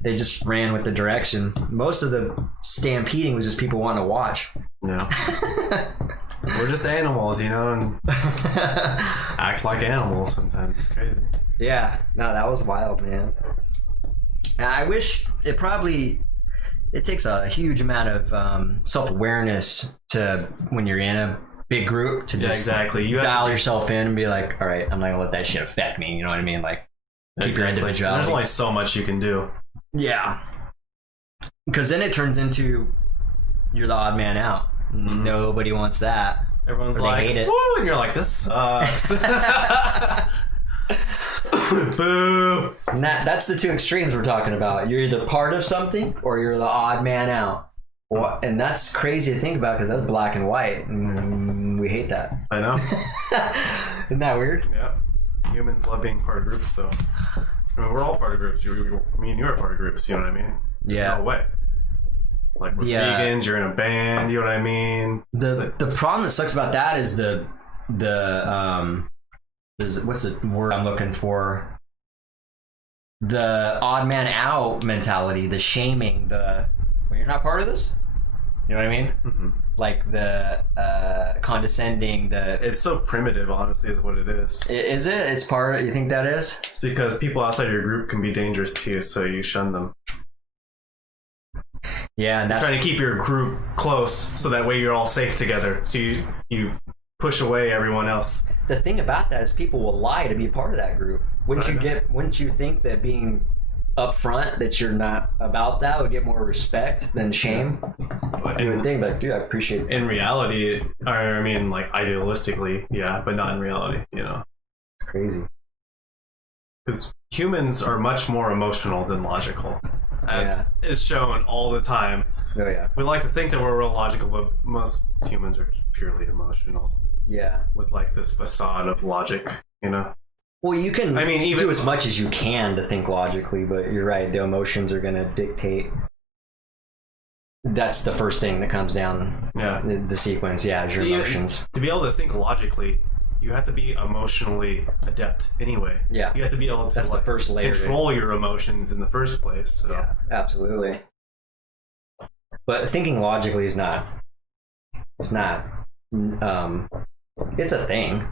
They just ran with the direction. Most of the stampeding was just people wanting to watch. Yeah. We're just animals, you know, and act like animals sometimes. It's crazy. Yeah, no, that was wild, man. I wish it takes a huge amount of self-awareness to, when you're in a big group, to just you dial yourself in and be like, all right, I'm not gonna let that shit affect me, you know what I mean? Like, keep your individuality. There's only so much you can do. Yeah. Because then it turns into you're the odd man out. Nobody wants that. Everyone's like, hate it. Woo! And you're like, this sucks. Boo. And that's the two extremes we're talking about. You're either part of something or you're the odd man out. And that's crazy to think about because that's black and white. We hate that. I know. Isn't that weird? Yeah. Humans love being part of groups, though. I mean, we're all part of groups. Me and you are part of groups, you know what I mean? Yeah. No way. Like, we're vegans, you're in a band, you know what I mean? The problem that sucks about that is what's the word I'm looking for? The odd man out mentality, the shaming, well, you're not part of this? You know what I mean? Mm-hmm. Like the condescending, It's so primitive, honestly, is what it is. Is it? It's part of, you think that is? It's because people outside your group can be dangerous to you, so you shun them. Yeah, and that's trying to keep your group close so that way you're all safe together. So you push away everyone else. the thing about that is people will lie to be part of that group. Wouldn't you think that being upfront that you're not about that would get more respect than shame? You would think, like, dude, I appreciate it. In reality, or I mean, like idealistically, yeah, but not in reality, you know. It's crazy. Because humans are much more emotional than logical, as is shown all the time. Oh yeah. We like to think that we're real logical, but most humans are purely emotional Yeah. with like this facade of logic, you know. Well, you can even do as much as you can to think logically, but you're right. The emotions are going to dictate. That's the first thing that comes down the sequence. Yeah, is your emotions. To be able to think logically, you have to be emotionally adept anyway. Yeah. You have to be able to That's the first layer. control your emotions in the first place. So. Yeah, absolutely. But thinking logically is not. It's not. It's a thing.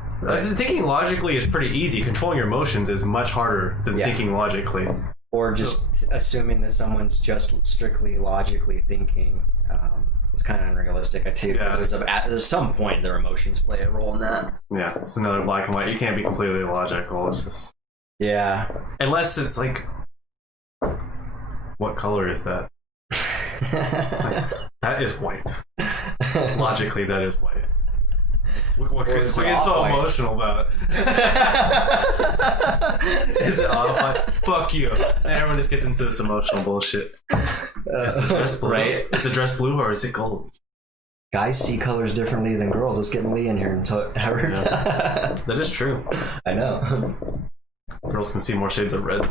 Thinking logically is pretty easy. Controlling your emotions is much harder than thinking logically. Or just assuming that someone's just strictly logically thinking is kind of unrealistic too. Because there's some point their emotions play a role in that. Yeah, it's another black and white. You can't be completely logical. It's just unless it's like, what color is that? That is white. Logically, that is white. What we get so emotional about it? Is it off-white? Fuck you. And everyone just gets into this emotional bullshit. Is the dress blue? Right? Is the dress blue or is it gold? Guys see colors differently than girls. Let's get Lee in here and That is true. I know. Girls can see more shades of red.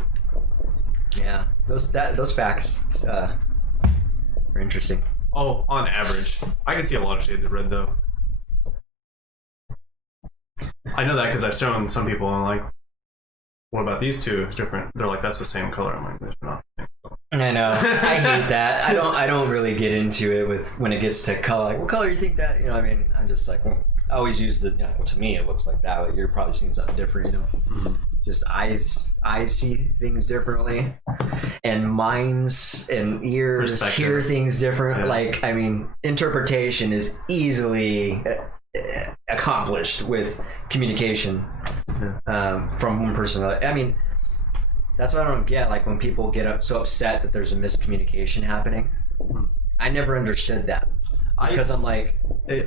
Yeah, those facts are interesting. Oh, on average, I can see a lot of shades of red though. I know that because I've shown some people and like, what about these two? It's different. They're like, that's the same color. I'm like, there's not the same color. I know. I hate that. I don't really get into it with when it gets to color. Like, what color do you think that? You know what I mean? I'm just like, I always use the. You know, to me, it looks like that. But you're probably seeing something different. You know, just eyes see things differently, and minds and ears hear things different. Yeah. Like, I mean, interpretation is easily accomplished with communication from one person to another. I mean, that's what I don't get. Like when people get so upset that there's a miscommunication happening, I never understood that because I'm like,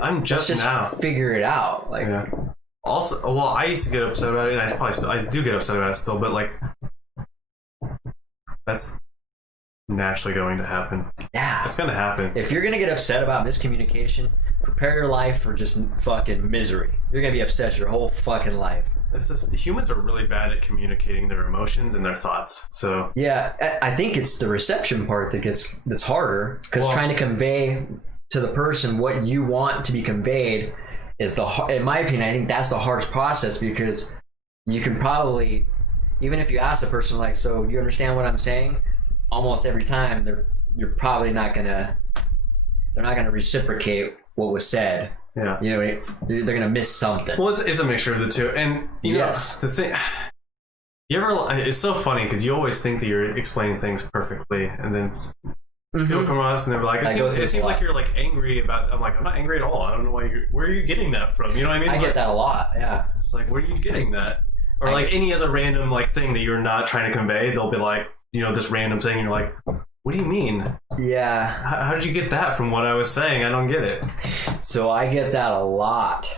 I'm just now figure it out. Like, also, well, I used to get upset about it, and I do get upset about it still, but like, that's naturally going to happen. Yeah, it's gonna happen. If you're gonna get upset about miscommunication, prepare your life for just fucking misery. You're gonna be upset your whole fucking life. It's just, humans are really bad at communicating their emotions and their thoughts. So yeah, I think it's the reception part that's harder because trying to convey to the person what you want to be conveyed is in my opinion, I think that's the hardest process because you can probably, even if you ask a person like, so do you understand what I'm saying? Almost every time they're not gonna reciprocate what was said. Yeah, you know, they're gonna miss something. Well, it's a mixture of the two, and yes, the thing. You ever? It's so funny because you always think that you're explaining things perfectly, and then people come across and they're like, "It seems like you're like angry about." I'm like, "I'm not angry at all. I don't know why you're. Where are you getting that from?" You know what I mean? I get that a lot. Yeah, it's like, where are you getting that? Or like any other random like thing that you're not trying to convey, they'll be like, you know, this random thing, and you're like, what do you mean? Yeah. How did you get that from what I was saying? I don't get it. So I get that a lot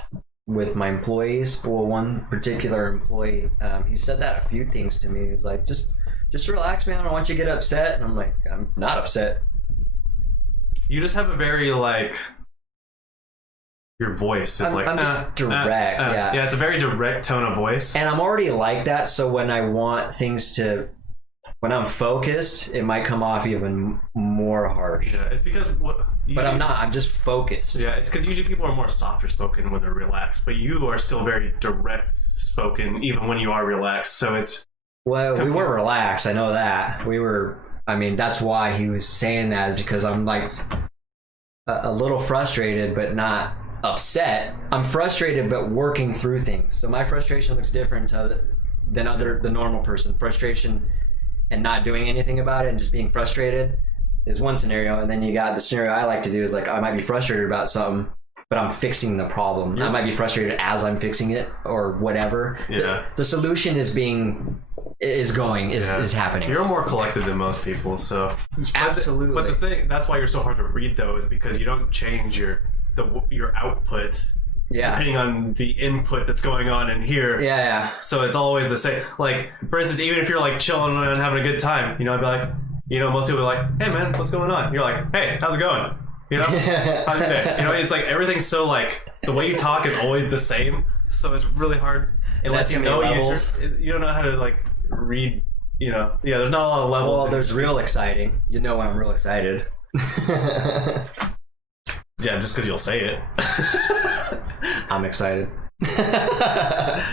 with my employees. Well, one particular employee, he said that a few things to me. He was like, just relax, man. I don't want you to get upset. And I'm like, I'm not upset. You just have a very like, your voice is I'm just direct. Yeah, it's a very direct tone of voice. And I'm already like that. So when I want things to... When I'm focused, it might come off even more harsh. Yeah, it's because... but I'm not. I'm just focused. Yeah, it's because usually people are more softer spoken when they're relaxed, but you are still very direct spoken even when you are relaxed. So it's... Well, we were relaxed. I know that. We were... I mean, that's why he was saying that, because I'm like a little frustrated, but not upset. I'm frustrated, but working through things. So my frustration looks different than the normal person. Frustration and not doing anything about it and just being frustrated is one scenario, and then you got the scenario I like to do is like I might be frustrated about something, but I'm fixing the problem. I might be frustrated as I'm fixing it or whatever. Yeah. The solution is happening. You're more collected than most people, so Absolutely. But the thing, that's why you're so hard to read though, is because you don't change your output. Yeah. Depending on the input that's going on in here. Yeah. So it's always the same. Like, for instance, even if you're like chilling and having a good time, I'd be like, most people are like, hey man, what's going on? You're like, hey, how's it going? How's your day? It's like everything's so like, the way you talk is always the same. So it's really hard unless you don't know how to like read, there's not a lot of levels. Well, there's real exciting. You know when I'm real excited. Yeah, just because you'll say it. I'm excited.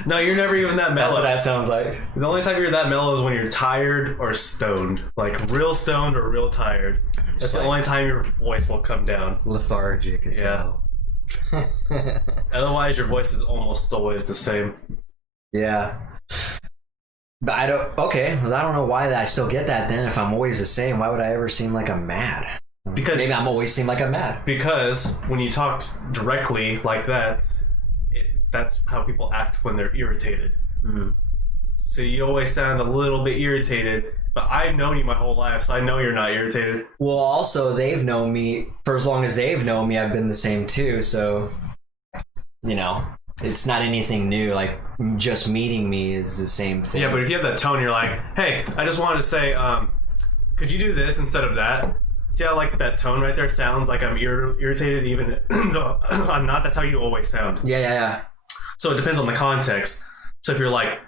No, you're never even that mellow. That's what that sounds like. The only time you're that mellow is when you're tired or stoned. Like real stoned or real tired. That's the only time your voice will come down. Lethargic as hell. Otherwise, your voice is almost always the same. Yeah. But I don't know why I still get that then. If I'm always the same, why would I ever seem like I'm mad? Because maybe I'm always seem like I'm mad. Because when you talk directly like that, that's how people act when they're irritated. Mm-hmm. So you always sound a little bit irritated, but I've known you my whole life, so I know you're not irritated. Well, also, they've known me, for as long as they've known me, I've been the same too, so, it's not anything new. Like, just meeting me is the same thing. Yeah, but if you have that tone, you're like, hey, I just wanted to say, could you do this instead of that? See how like that tone right there sounds like I'm irritated even though I'm not? That's how you always sound. Yeah. So it depends on the context. So if you're like,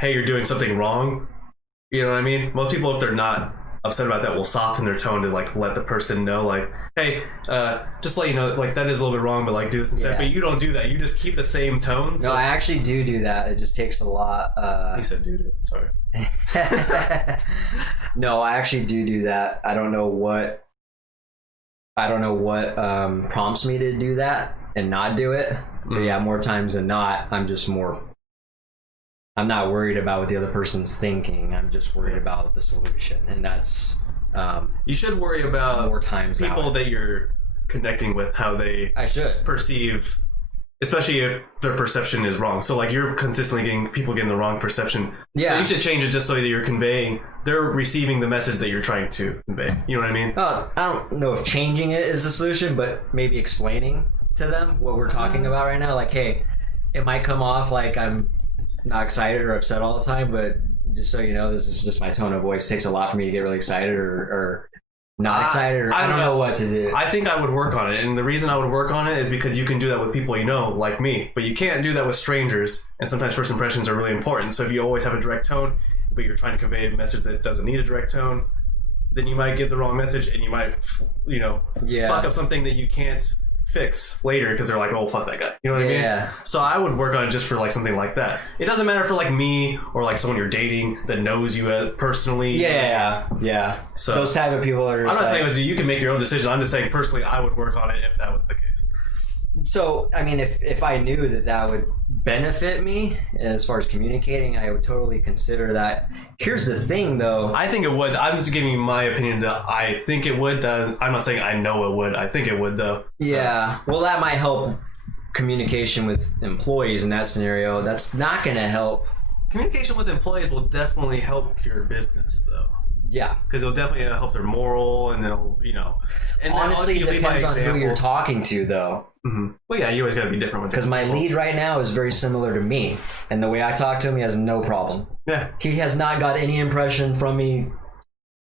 hey, you're doing something wrong, you know what I mean? Most people, if they're not upset about that, will soften their tone to like let the person know, like, hey, just let you know, like that is a little bit wrong, but like do this instead. Yeah. But you don't do that. You just keep the same tone. So. No, I actually do that. It just takes a lot. He said do. Sorry. No, I actually do that. I don't know what prompts me to do that and not do it. But yeah, more times than not, I'm not worried about what the other person's thinking. I'm just worried about the solution, and that's you should worry about more times people that you're connecting with, how they perceive, especially if their perception is wrong. So like you're consistently getting the wrong perception. Yeah. So you should change it just so that you're they're receiving the message that you're trying to convey. You know what I mean? I don't know if changing it is the solution, but maybe explaining to them what we're talking about right now. Like, hey, it might come off like I'm not excited or upset all the time, but just so you know, this is just my tone of voice. It takes a lot for me to get really excited or not excited, or I don't know what to do. I think I would work on it, and the reason I would work on it is because you can do that with people like me, but you can't do that with strangers, and sometimes first impressions are really important. So if you always have a direct tone, but you're trying to convey a message that doesn't need a direct tone, then you might give the wrong message, and you might, fuck up something that you can't fix later because they're like, oh, fuck that guy. You know what I mean? So I would work on it just for like something like that. It doesn't matter for like me or like someone you're dating that knows you personally. Yeah. So those type of people are. I'm not saying you can make your own decision. I'm just saying personally, I would work on it if that was the case. So, I mean, if I knew that would benefit me as far as communicating, I would totally consider that. Here's the thing, though. I think it would. I'm just giving you my opinion that I think it would. I'm not saying I know it would. I think it would, though. So. Yeah. Well, that might help communication with employees in that scenario. That's not going to help. Communication with employees will definitely help your business, though. Yeah, because it'll definitely help their moral, and they'll, And honestly, it depends on who you're talking to, though. Mm-hmm. Well, yeah, you always got to be different with. Because my lead right now is very similar to me, and the way I talk to him, he has no problem. Yeah, he has not got any impression from me.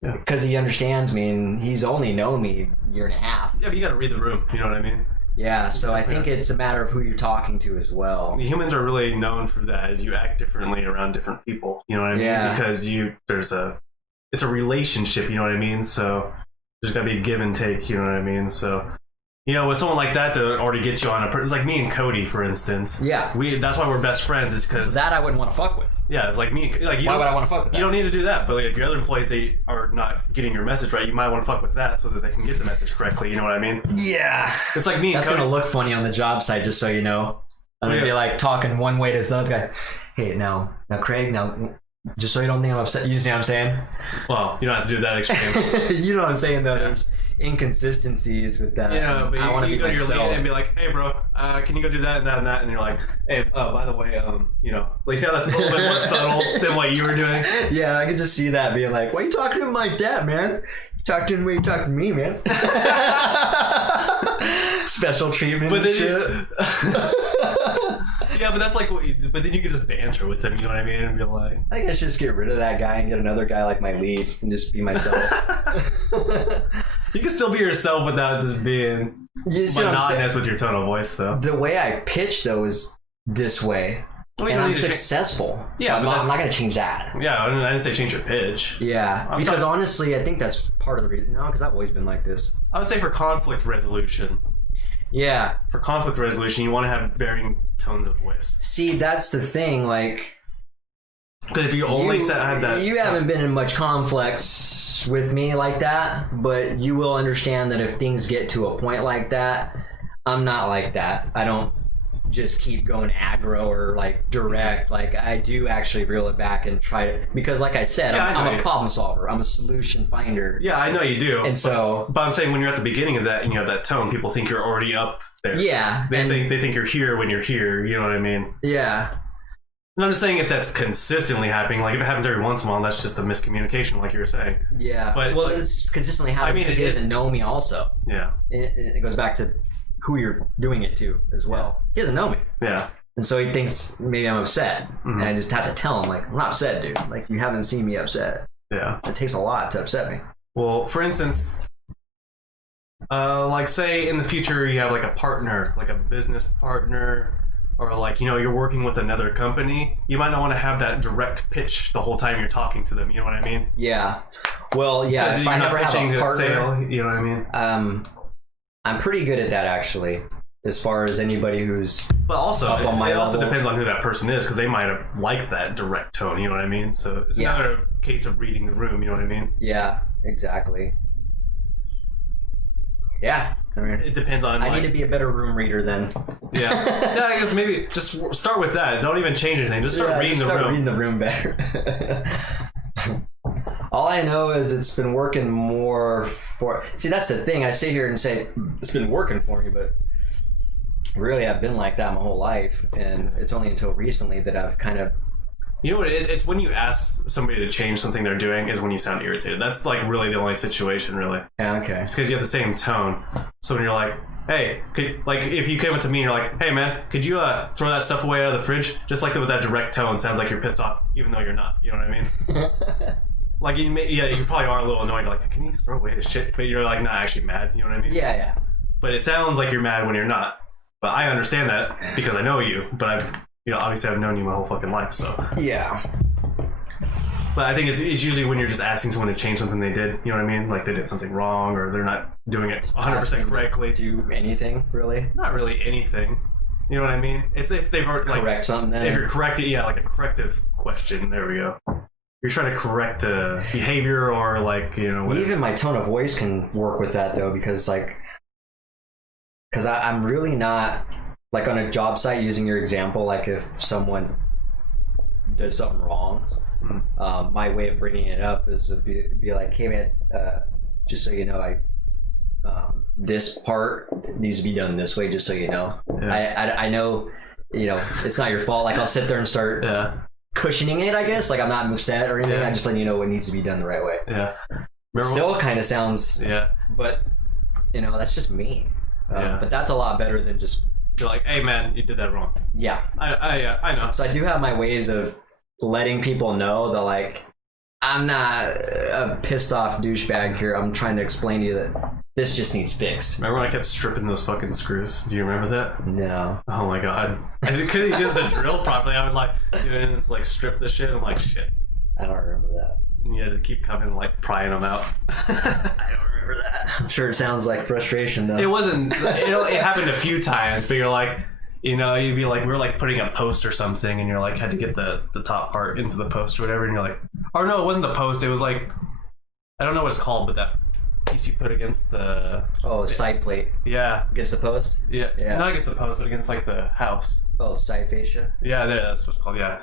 Because he understands me, and he's only known me a year and a half. Yeah, but you got to read the room. You know what I mean? Yeah, so I think it's a matter of who you're talking to as well. Humans are really known for that, is you act differently around different people. You know what I mean? Yeah. Because it's a relationship, you know what I mean? So there's got to be a give and take, you know what I mean? So, with someone like that already gets you on it's like me and Cody, for instance. Yeah. That's why we're best friends, is because that I wouldn't want to fuck with. Yeah, it's like me. Like, why would I want to fuck with that? You don't need to do that, but like, if your other employees, they are not getting your message right, you might want to fuck with that so that they can get the message correctly, you know what I mean? Yeah. It's like me and That's Cody. Going to look funny on the job site, just so you know. I'm going to be like talking one way to the other guy. Hey, now Craig, Just so you don't think I'm upset. You see what I'm saying? Well, you don't have to do that extreme. You know what I'm saying, though. There's inconsistencies with that. Yeah, but I want to you be go to your myself. lead and be like, hey, bro, can you go do that and that and that? And you're like, hey, by the way, you know, like, see how that's a little bit more subtle than what you were doing? Yeah, I can just see that being like, why are you talking to him like that, man? You talk to him the way you talk to me, man. Special treatment But and then shit. Yeah, but that's like, but then you could just banter with them, you know what I mean? And be like, I think I should just get rid of that guy and get another guy like my lead and just be myself. you can still be yourself without just being You see what I'm saying? monotonous with your tone of voice, though. The way I pitch, though, is this way. Well, you And don't I'm need to successful. Yeah, so but I'm not going to change that. Yeah, I didn't say change your pitch. Yeah, I'm because talking- honestly, I think that's part of the reason. No, because I've always been like this. I would say for conflict resolution. Yeah. For conflict resolution, you want to have varying tones of voice. See, that's the thing. Like, Because if you only had that... you haven't been in much conflicts with me like that, but you will understand that if things get to a point like that, I'm not like that. I don't just keep going aggro or like direct. Like, I do actually reel it back and try to, because like I said, Yeah, I know I'm a you. problem solver. I'm a solution finder. Yeah, I know you do. And so, But I'm saying when you're at the beginning of that and you have that tone, people think you're already up there. yeah. They think you're here when you're here, you know what I mean? Yeah. And I'm just saying if that's consistently happening, like if it happens every once in a while, that's just a miscommunication, like you were saying. Yeah. But, well, like, it's consistently happening I mean, because he it's- doesn't know me also. Yeah. It goes back to who you're doing it to as well. He doesn't know me. Yeah. And so he thinks maybe I'm upset. And I just have to tell him, like, I'm not upset, dude. Like, you haven't seen me upset. Yeah. It takes a lot to upset me. Well, for instance, like say in the future you have like a partner, like a business partner, or like, you know, you're working with another company, you might not want to have that direct pitch the whole time you're talking to them, you know what I mean? Yeah. Well, yeah, Because if you're I not never have pitching a to partner, sale, you know what I mean? I'm pretty good at that, actually, as far as anybody who's... But also, Up on my it also level. depends on who that person is, because they might have liked that direct tone, you know what I mean? So it's Yeah. another case of reading the room, you know what I mean? Yeah, exactly. Yeah. I mean, It depends on, I like, need to be a better room reader then. yeah. Yeah, I guess maybe just start with that. Don't even change anything. Just start reading the room. reading the room better. All I know is it's been working more for... See, that's the thing. I sit here and say, it's been working for me, but really I've been like that my whole life. And it's only until recently that I've kind of... You know what it is? It's when you ask somebody to change something they're doing is when you sound irritated. That's like really the only situation, really. Yeah, okay. It's because you have the same tone. So when you're like, hey, like if you came up to me and you're like, hey man, could you throw that stuff away out of the fridge? Just like with that direct tone, sounds like you're pissed off, even though you're not. You know what I mean? Like, you probably are a little annoyed. Like, can you throw away this shit? But you're like not actually mad. You know what I mean? Yeah. But it sounds like you're mad when you're not. But I understand that because I know you. But obviously I've known you my whole fucking life. So. Yeah. But I think it's usually when you're just asking someone to change something they did. You know what I mean? Like they did something wrong or they're not doing it 100% correctly. Do anything, really? Not really anything. You know what I mean? It's if they've already, like, Correct something then? if you're correcting, yeah, like a corrective question. There we go. You're trying to correct a behavior or like, you know, whatever. Even my tone of voice can work with that though, because I'm really not, like on a job site, using your example, like if someone does something wrong, my way of bringing it up is to be like, hey man, just so you know, this part needs to be done this way, just so you know. Yeah. I know, you know, it's not your fault. Like I'll sit there and start cushioning it, I guess. Like I'm not upset or anything. Yeah. I just let you know what needs to be done the right way. Yeah. Still kind of sounds, Yeah. but you know, that's just me. Yeah. But that's a lot better than just, You're like, hey man, you did that wrong. yeah. I know. So I do have my ways of letting people know that, like, I'm not a pissed off douchebag here. I'm trying to explain to you that this just needs fixed. Remember when I kept stripping those fucking screws? Do you remember that? No. Oh my god. I couldn't use the drill properly. I would like do it and just like strip the shit. I'm like, shit. I don't remember that. And you had to keep coming and like prying them out. I don't remember that. I'm sure it sounds like frustration though. It wasn't. It happened a few times, but you're like, you know, you'd be like, we were like putting a post or something, and you're like, had to get the top part into the post or whatever, and you're like, or no, it wasn't the post. It was like, I don't know what it's called, but that piece you put against the side plate yeah against the post. yeah not against the post, but against like the house. Side fascia. Yeah, that's what it's called. Yeah.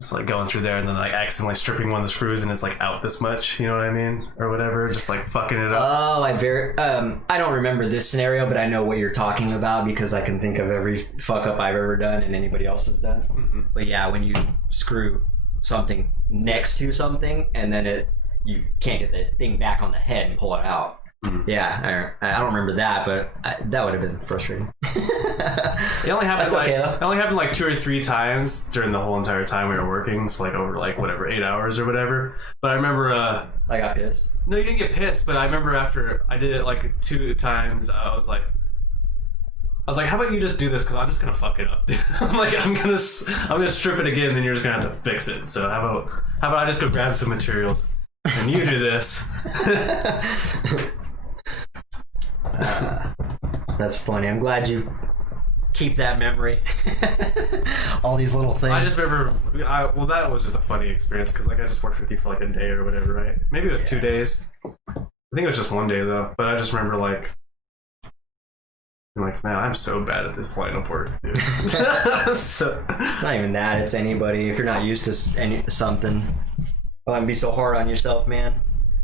Just like going through there and then like accidentally stripping one of the screws and it's like out this much, you know what I mean? Or whatever, just like fucking it up. Oh, I don't remember this scenario, but I know what you're talking about because I can think of every fuck up I've ever done and anybody else has done. Mm-hmm. But yeah, when you screw something next to something and then you can't get the thing back on the head and pull it out. Mm-hmm. Yeah, I don't remember that, but that would have been frustrating. It only happened That's okay, though. it only happened like 2 or 3 times during the whole entire time we were working, so like over like whatever 8 hours or whatever. But I remember I got pissed. no, you didn't get pissed, but I remember after I did it like 2 times, I was like, how about you just do this because I'm just gonna fuck it up. I'm like, I'm gonna strip it again, then you're just gonna have to fix it. So how about I just go grab some materials and you do this. That's funny. I'm glad you keep that memory. All these little things. I just remember, well, that was just a funny experience because like I just worked with you for like a day or whatever, right? Maybe it was 2 days. I think it was just 1 day though. But I just remember like, I'm like, man, I'm so bad at this line of work, dude. So, Not even that. It's anybody. If you're not used to something, well, and be so hard on yourself, man.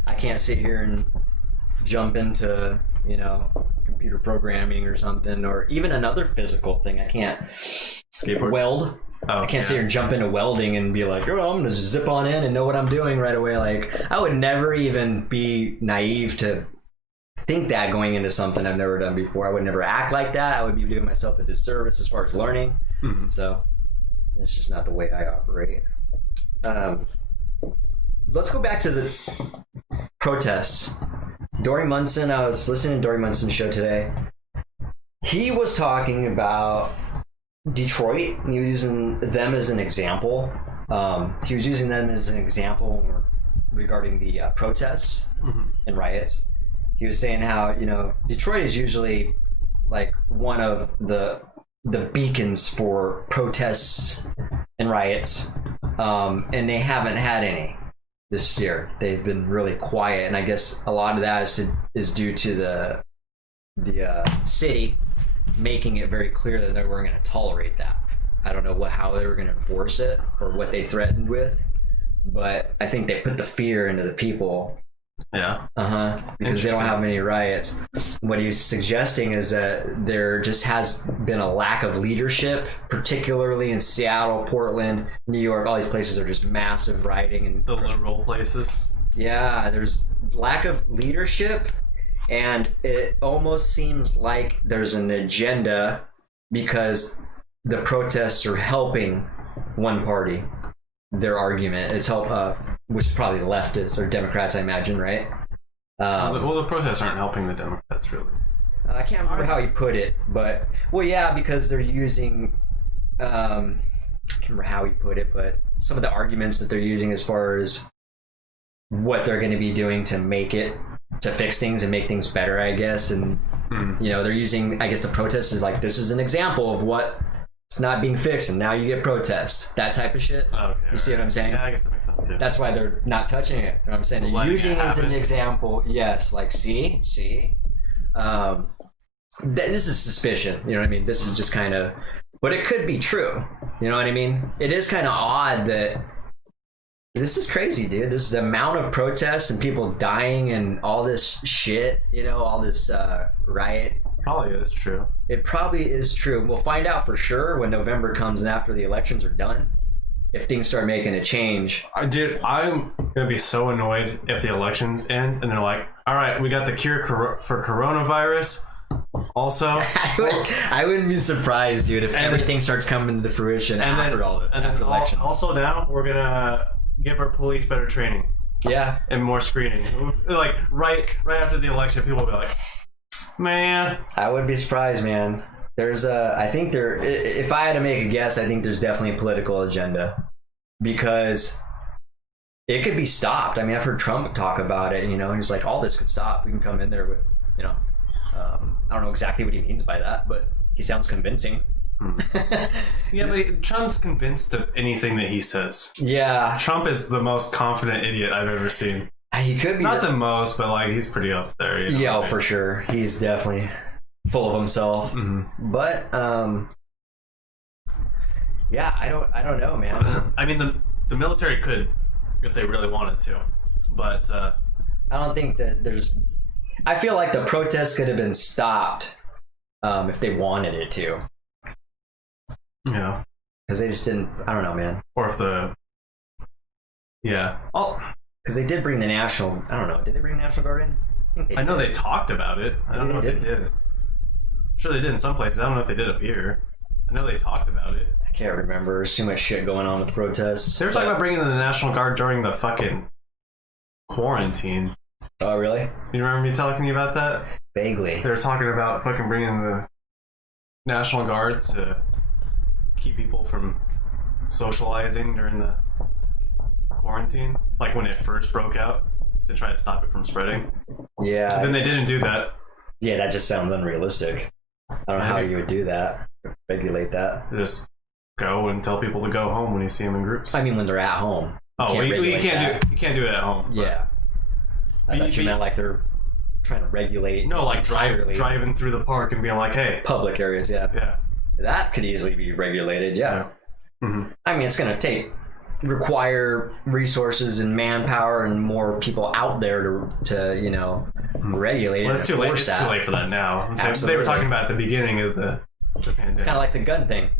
I can't sit here and jump into, computer programming or something, or even another physical thing. I can't skateboard. weld. Oh, I can't sit here and jump into welding and be like, oh, I'm gonna zip on in and know what I'm doing right away. Like, I would never even be naive to think that going into something I've never done before. I would never act like that. I would be doing myself a disservice as far as learning. Mm-hmm. So that's just not the way I operate. Let's go back to the protests. Dory Munson, I was listening to Dory Munson's show today. He was talking about Detroit, and he was using them as an example. Regarding the protests and riots. He was saying how, Detroit is usually like one of the beacons for protests and riots, and they haven't had any this year. They've been really quiet, and I guess a lot of that is due to the city making it very clear that they weren't going to tolerate that. I don't know how they were going to enforce it or what they threatened with, but I think they put the fear into the people. Yeah. Because they don't have many riots. What he's suggesting is that there just has been a lack of leadership, particularly in Seattle, Portland, New York. All these places are just massive rioting and The liberal places. yeah, there's lack of leadership, and it almost seems like there's an agenda because the protests are helping one party. Their argument, it's which is probably the leftists or Democrats, I imagine, right? Well, the protests aren't helping the Democrats, really. I can't remember how he put it, but because they're using I can't remember how he put it, but some of the arguments that they're using as far as what they're going to be doing to fix things and make things better, I guess. And they're using, I guess, the protest is like, this is an example of what it's not being fixed, and now you get protests, that type of shit. Oh, okay, you see what I'm saying? Yeah, I guess that makes sense. Yeah. That's why they're not touching it. You know what I'm saying? They're Letting using it it as an happen. example. Yes, like see. This is suspicion. You know what I mean? This is just kind of, but it could be true. You know what I mean? It is kind of odd that this is crazy, dude. This is the amount of protests and people dying and all this shit. All this riot. Probably is true. It probably is true. We'll find out for sure when November comes and after the elections are done, if things start making a change. Dude, I'm gonna be so annoyed if the elections end and they're like, all right, we got the cure for coronavirus. Also, I wouldn't be surprised, dude, if everything starts coming to fruition after elections. Also, now we're gonna give our police better training. Yeah, and more screening. Like right after the election, people will be like, man. I wouldn't be surprised, man. If I had to make a guess, I think there's definitely a political agenda because it could be stopped. I mean, I've heard Trump talk about it, and he's like, all this could stop. We can come in there with, I don't know exactly what he means by that, but he sounds convincing. Yeah, but Trump's convinced of anything that he says. Yeah. Trump is the most confident idiot I've ever seen. He could be. Not the most, but like he's pretty up there. Yeah, for sure. He's definitely full of himself. Mm-hmm. But Yeah, I don't know, man. I mean, the military could, if they really wanted to, but I don't think that there's. I feel like the protests could have been stopped if they wanted it to, yeah, because they just didn't. I don't know, man. or if oh, Because they did bring the national. I don't know. Did they bring the National Guard in? I know they talked about it. I don't know if they did. I'm sure they did in some places. I don't know if they did up here. I know they talked about it. I can't remember. There's too much shit going on with protests. They were talking about bringing in the National Guard during the fucking quarantine. Oh, really? You remember me talking to you about that? Vaguely. They were talking about fucking bringing the National Guard to keep people from socializing during the quarantine, like when it first broke out, to try to stop it from spreading. Yeah. But then they didn't do that. Yeah, that just sounds unrealistic. I don't know how you would do that. Regulate that. They just go and tell people to go home when you see them in groups. I mean, when they're at home. Oh, you can't do it at home. Yeah. I thought you meant like they're trying to regulate. No, like driving through the park and being like, hey. Public areas, yeah. Yeah. That could easily be regulated, yeah. Mm-hmm. I mean, it's going to require resources and manpower and more people out there to you know, regulate it. Well, it's too late. It's too late for that now. So they were talking about at the beginning of the pandemic. It's kind of like the gun thing.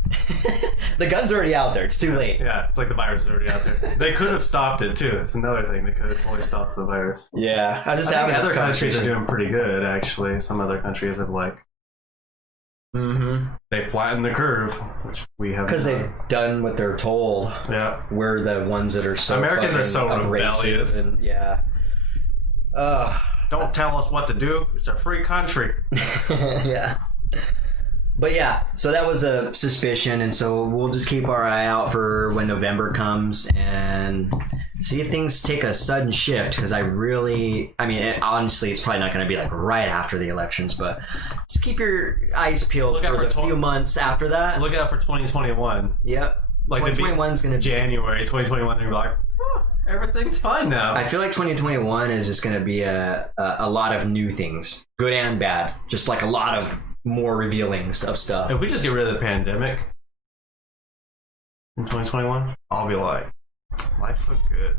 The gun's already out there. It's too late. Yeah, it's like the virus is already out there. They could have stopped it too. It's another thing. They could have totally stopped the virus. Yeah, I think other countries are doing pretty good, actually. Some other countries have they flattened the curve, which we have because they've done what they're told. Yeah, we're the ones that are so Americans are so rebellious. And, yeah. Don't tell us what to do. It's a free country. Yeah. But yeah, so that was a suspicion, and so we'll just keep our eye out for when November comes and see if things take a sudden shift, because honestly, it's probably not going to be like right after the elections, but just keep your eyes peeled for the few months after that. Look out for 2021. Yep. Like 2021 is going to be January 2021, they're like, everything's fine now. I feel like 2021 is just going to be a lot of new things, good and bad, just like a lot of more revealings of stuff. If we just get rid of the pandemic in 2021, I'll be like, life's so good.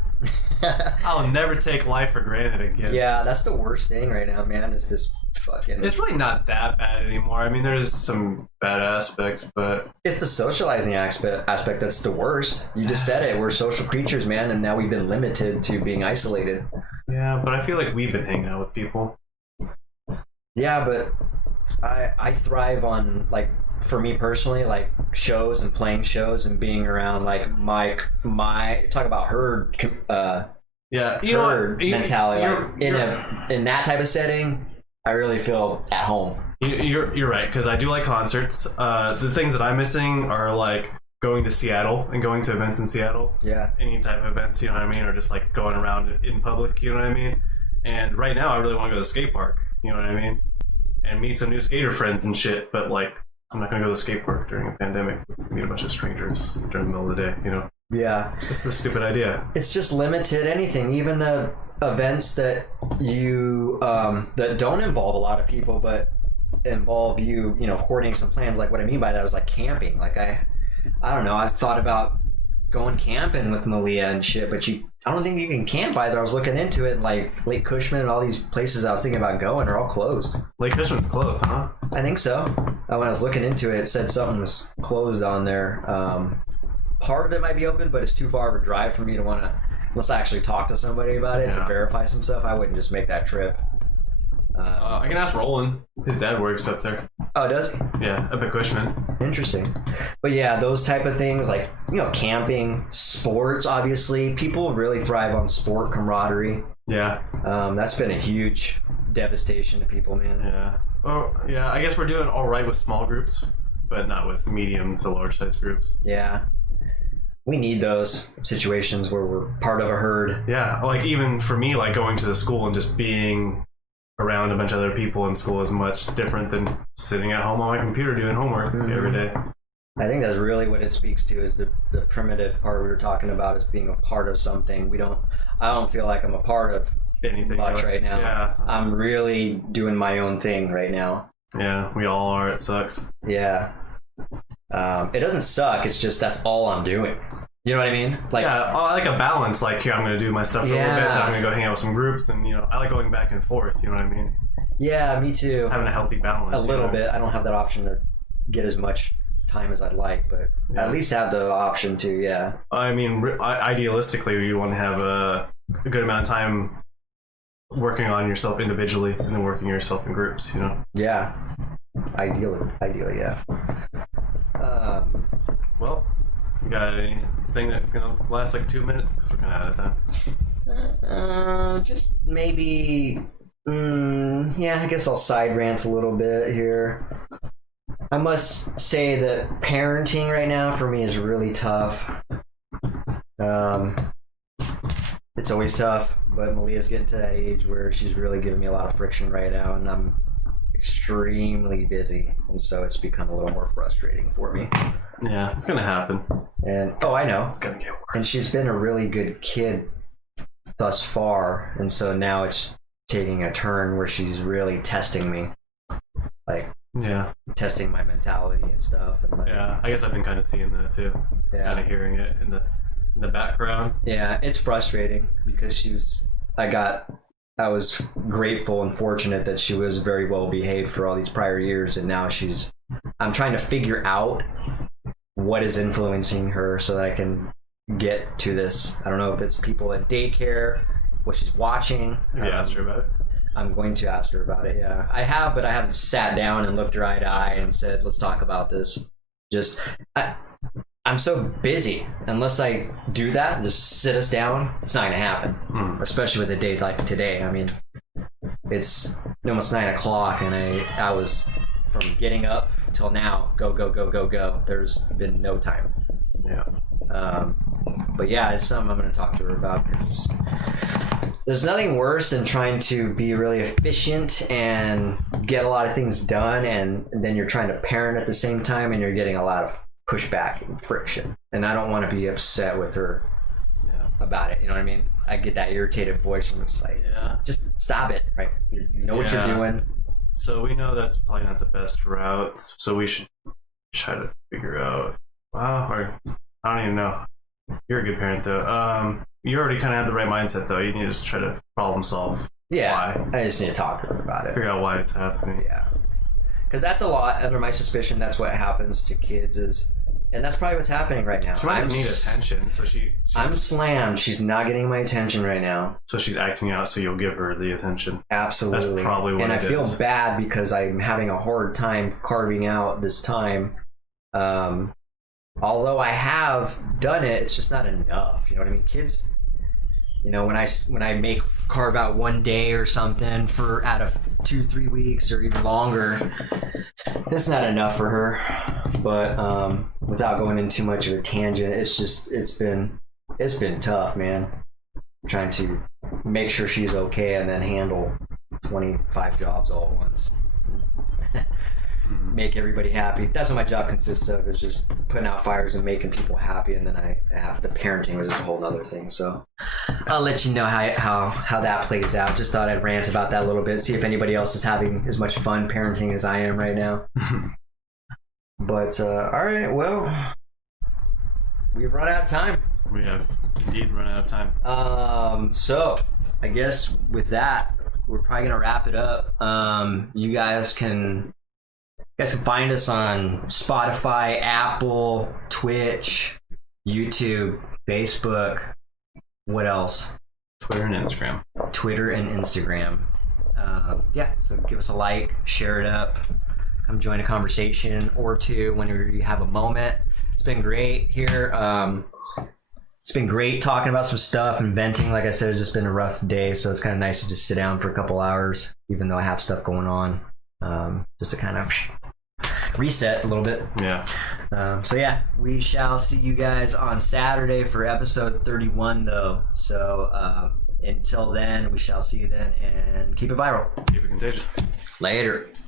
I'll never take life for granted again. Yeah, that's the worst thing right now, man, is this fucking... It's really not that bad anymore. I mean, there's some bad aspects, but... It's the socializing aspect that's the worst. You just said it. We're social creatures, man, and now we've been limited to being isolated. Yeah, but I feel like we've been hanging out with people. Yeah, but I thrive on, like, for me personally, like shows and playing shows and being around like my talk about herd mentality. In that type of setting, I really feel at home. You're right, because I do like concerts. The things that I'm missing are like going to Seattle and going to events in Seattle. Yeah. Any type of events, you know what I mean, or just like going around in public, you know what I mean. And right now, I really want to go to the skate park, you know what I mean, and meet some new skater friends and shit. But like, I'm not gonna go to the skate park during a pandemic, meet a bunch of strangers during the middle of the day, you know? Yeah. It's just a stupid idea. It's just limited anything, even the events that you, that don't involve a lot of people, but involve you know, coordinating some plans. Like what I mean by that is like camping. Like I don't know, I've thought about going camping with Malia and shit, but I don't think you can camp either. I was looking into it, like Lake Cushman and all these places I was thinking about going are all closed. Lake Cushman's closed, huh? I think so. When I was looking into it, it said something was closed on there. Part of it might be open, but it's too far of a drive for me to want to, unless I actually talk to somebody about it to verify some stuff. I wouldn't just make that trip. I can ask Roland. His dad works up there. Oh, does he? Yeah, up at Cushman. Interesting. But yeah, those type of things, like, you know, camping, sports, obviously. People really thrive on sport camaraderie. Yeah. That's been a huge devastation to people, man. Yeah. Oh, yeah, I guess we're doing all right with small groups, but not with medium to large size groups. Yeah. We need those situations where we're part of a herd. Yeah, like even for me, like going to the school and just being around a bunch of other people in school is much different than sitting at home on my computer doing homework every day. I think that's really what it speaks to, is the primitive part we were talking about, is being a part of something. I don't feel like I'm a part of anything much right now. Yeah. I'm really doing my own thing right now. Yeah, we all are. It sucks. Yeah. It doesn't suck. It's just that's all I'm doing. You know what I mean? Like, yeah, I like a balance. Like, here, I'm going to do my stuff for a little bit, then I'm going to go hang out with some groups. Then, I like going back and forth. You know what I mean? yeah, me too. Having a healthy balance. A little bit. I don't have that option to get as much time as I'd like, but at least have the option to. Yeah. I mean, idealistically, you want to have a good amount of time working on yourself individually and then working yourself in groups. Yeah. Ideally, yeah. Well, you got anything that's gonna last like 2 minutes? Because we're kind of out of time. Just maybe. Yeah, I guess I'll side rant a little bit here. I must say that parenting right now for me is really tough. It's always tough, but Malia's getting to that age where she's really giving me a lot of friction right now, and I'm extremely busy, and so it's become a little more frustrating for me. Yeah, it's gonna happen. And I know It's gonna get worse. and she's been a really good kid thus far, and so now it's taking a turn where she's really testing me, like testing my mentality and stuff. And like, Yeah, I guess I've been kind of seeing that too. Kind of hearing it in the background. Yeah, it's frustrating because I was grateful and fortunate that she was very well behaved for all these prior years, and now I'm trying to figure out what is influencing her so that I can get to this. I don't know if it's people at daycare, what she's watching. Have you asked her about it? I'm going to ask her about it, yeah. I have, but I haven't sat down and looked her eye to eye and said, let's talk about this. I'm so busy. Unless I do that and just sit us down, it's not going to happen. Especially with a day like today. I mean, it's almost 9 o'clock, and I was, from getting up till now, go. There's been no time. Yeah. But yeah, it's something I'm going to talk to her about, because there's nothing worse than trying to be really efficient and get a lot of things done, and then you're trying to parent at the same time, and you're getting a lot of pushback and friction. And I don't want to be upset with her about it. You know what I mean? I get that irritated voice from just like, just stop it, right? You know what you're doing. So we know that's probably not the best route. So we should try to figure out. Or I don't even know. You're a good parent though. You already kind of have the right mindset though. You need to just try to problem solve. Yeah. Why? I just need to talk to her about it. Figure out why it's happening. Yeah. Because that's a lot. Under my suspicion, that's what happens to kids and that's probably what's happening right now. She might need attention, so I'm slammed. She's not getting my attention right now. So she's acting out, so you'll give her the attention. Absolutely. That's probably what and it I feel is. bad because I'm having a hard time carving out this time. Although I have done it, it's just not enough. You know what I mean? Kids, when I carve out one day or something for out of 2-3 weeks or even longer, it's not enough for her. But without going into too much of a tangent, it's been tough, man. Trying to make sure she's okay and then handle 25 jobs all at once. Make everybody happy. That's what my job consists of, is just putting out fires and making people happy, and then I have the parenting, is a whole other thing. So I'll let you know how that plays out. Just thought I'd rant about that a little bit, see if anybody else is having as much fun parenting as I am right now. But all right, well, we've run out of time. We have indeed run out of time. So I guess with that, we're probably gonna wrap it up. You guys can find us on Spotify, Apple, Twitch, YouTube, Facebook. What else? Twitter and Instagram. So give us a like, share it up, come join a conversation or two whenever you have a moment. It's been great here. It's been great talking about some stuff and venting. Like I said, it's just been a rough day, so it's kind of nice to just sit down for a couple hours, even though I have stuff going on, just to kind of reset a little bit. Yeah. So yeah, we shall see you guys on Saturday for episode 31 though. So until then, we shall see you then, and keep it viral. Keep it contagious. Later.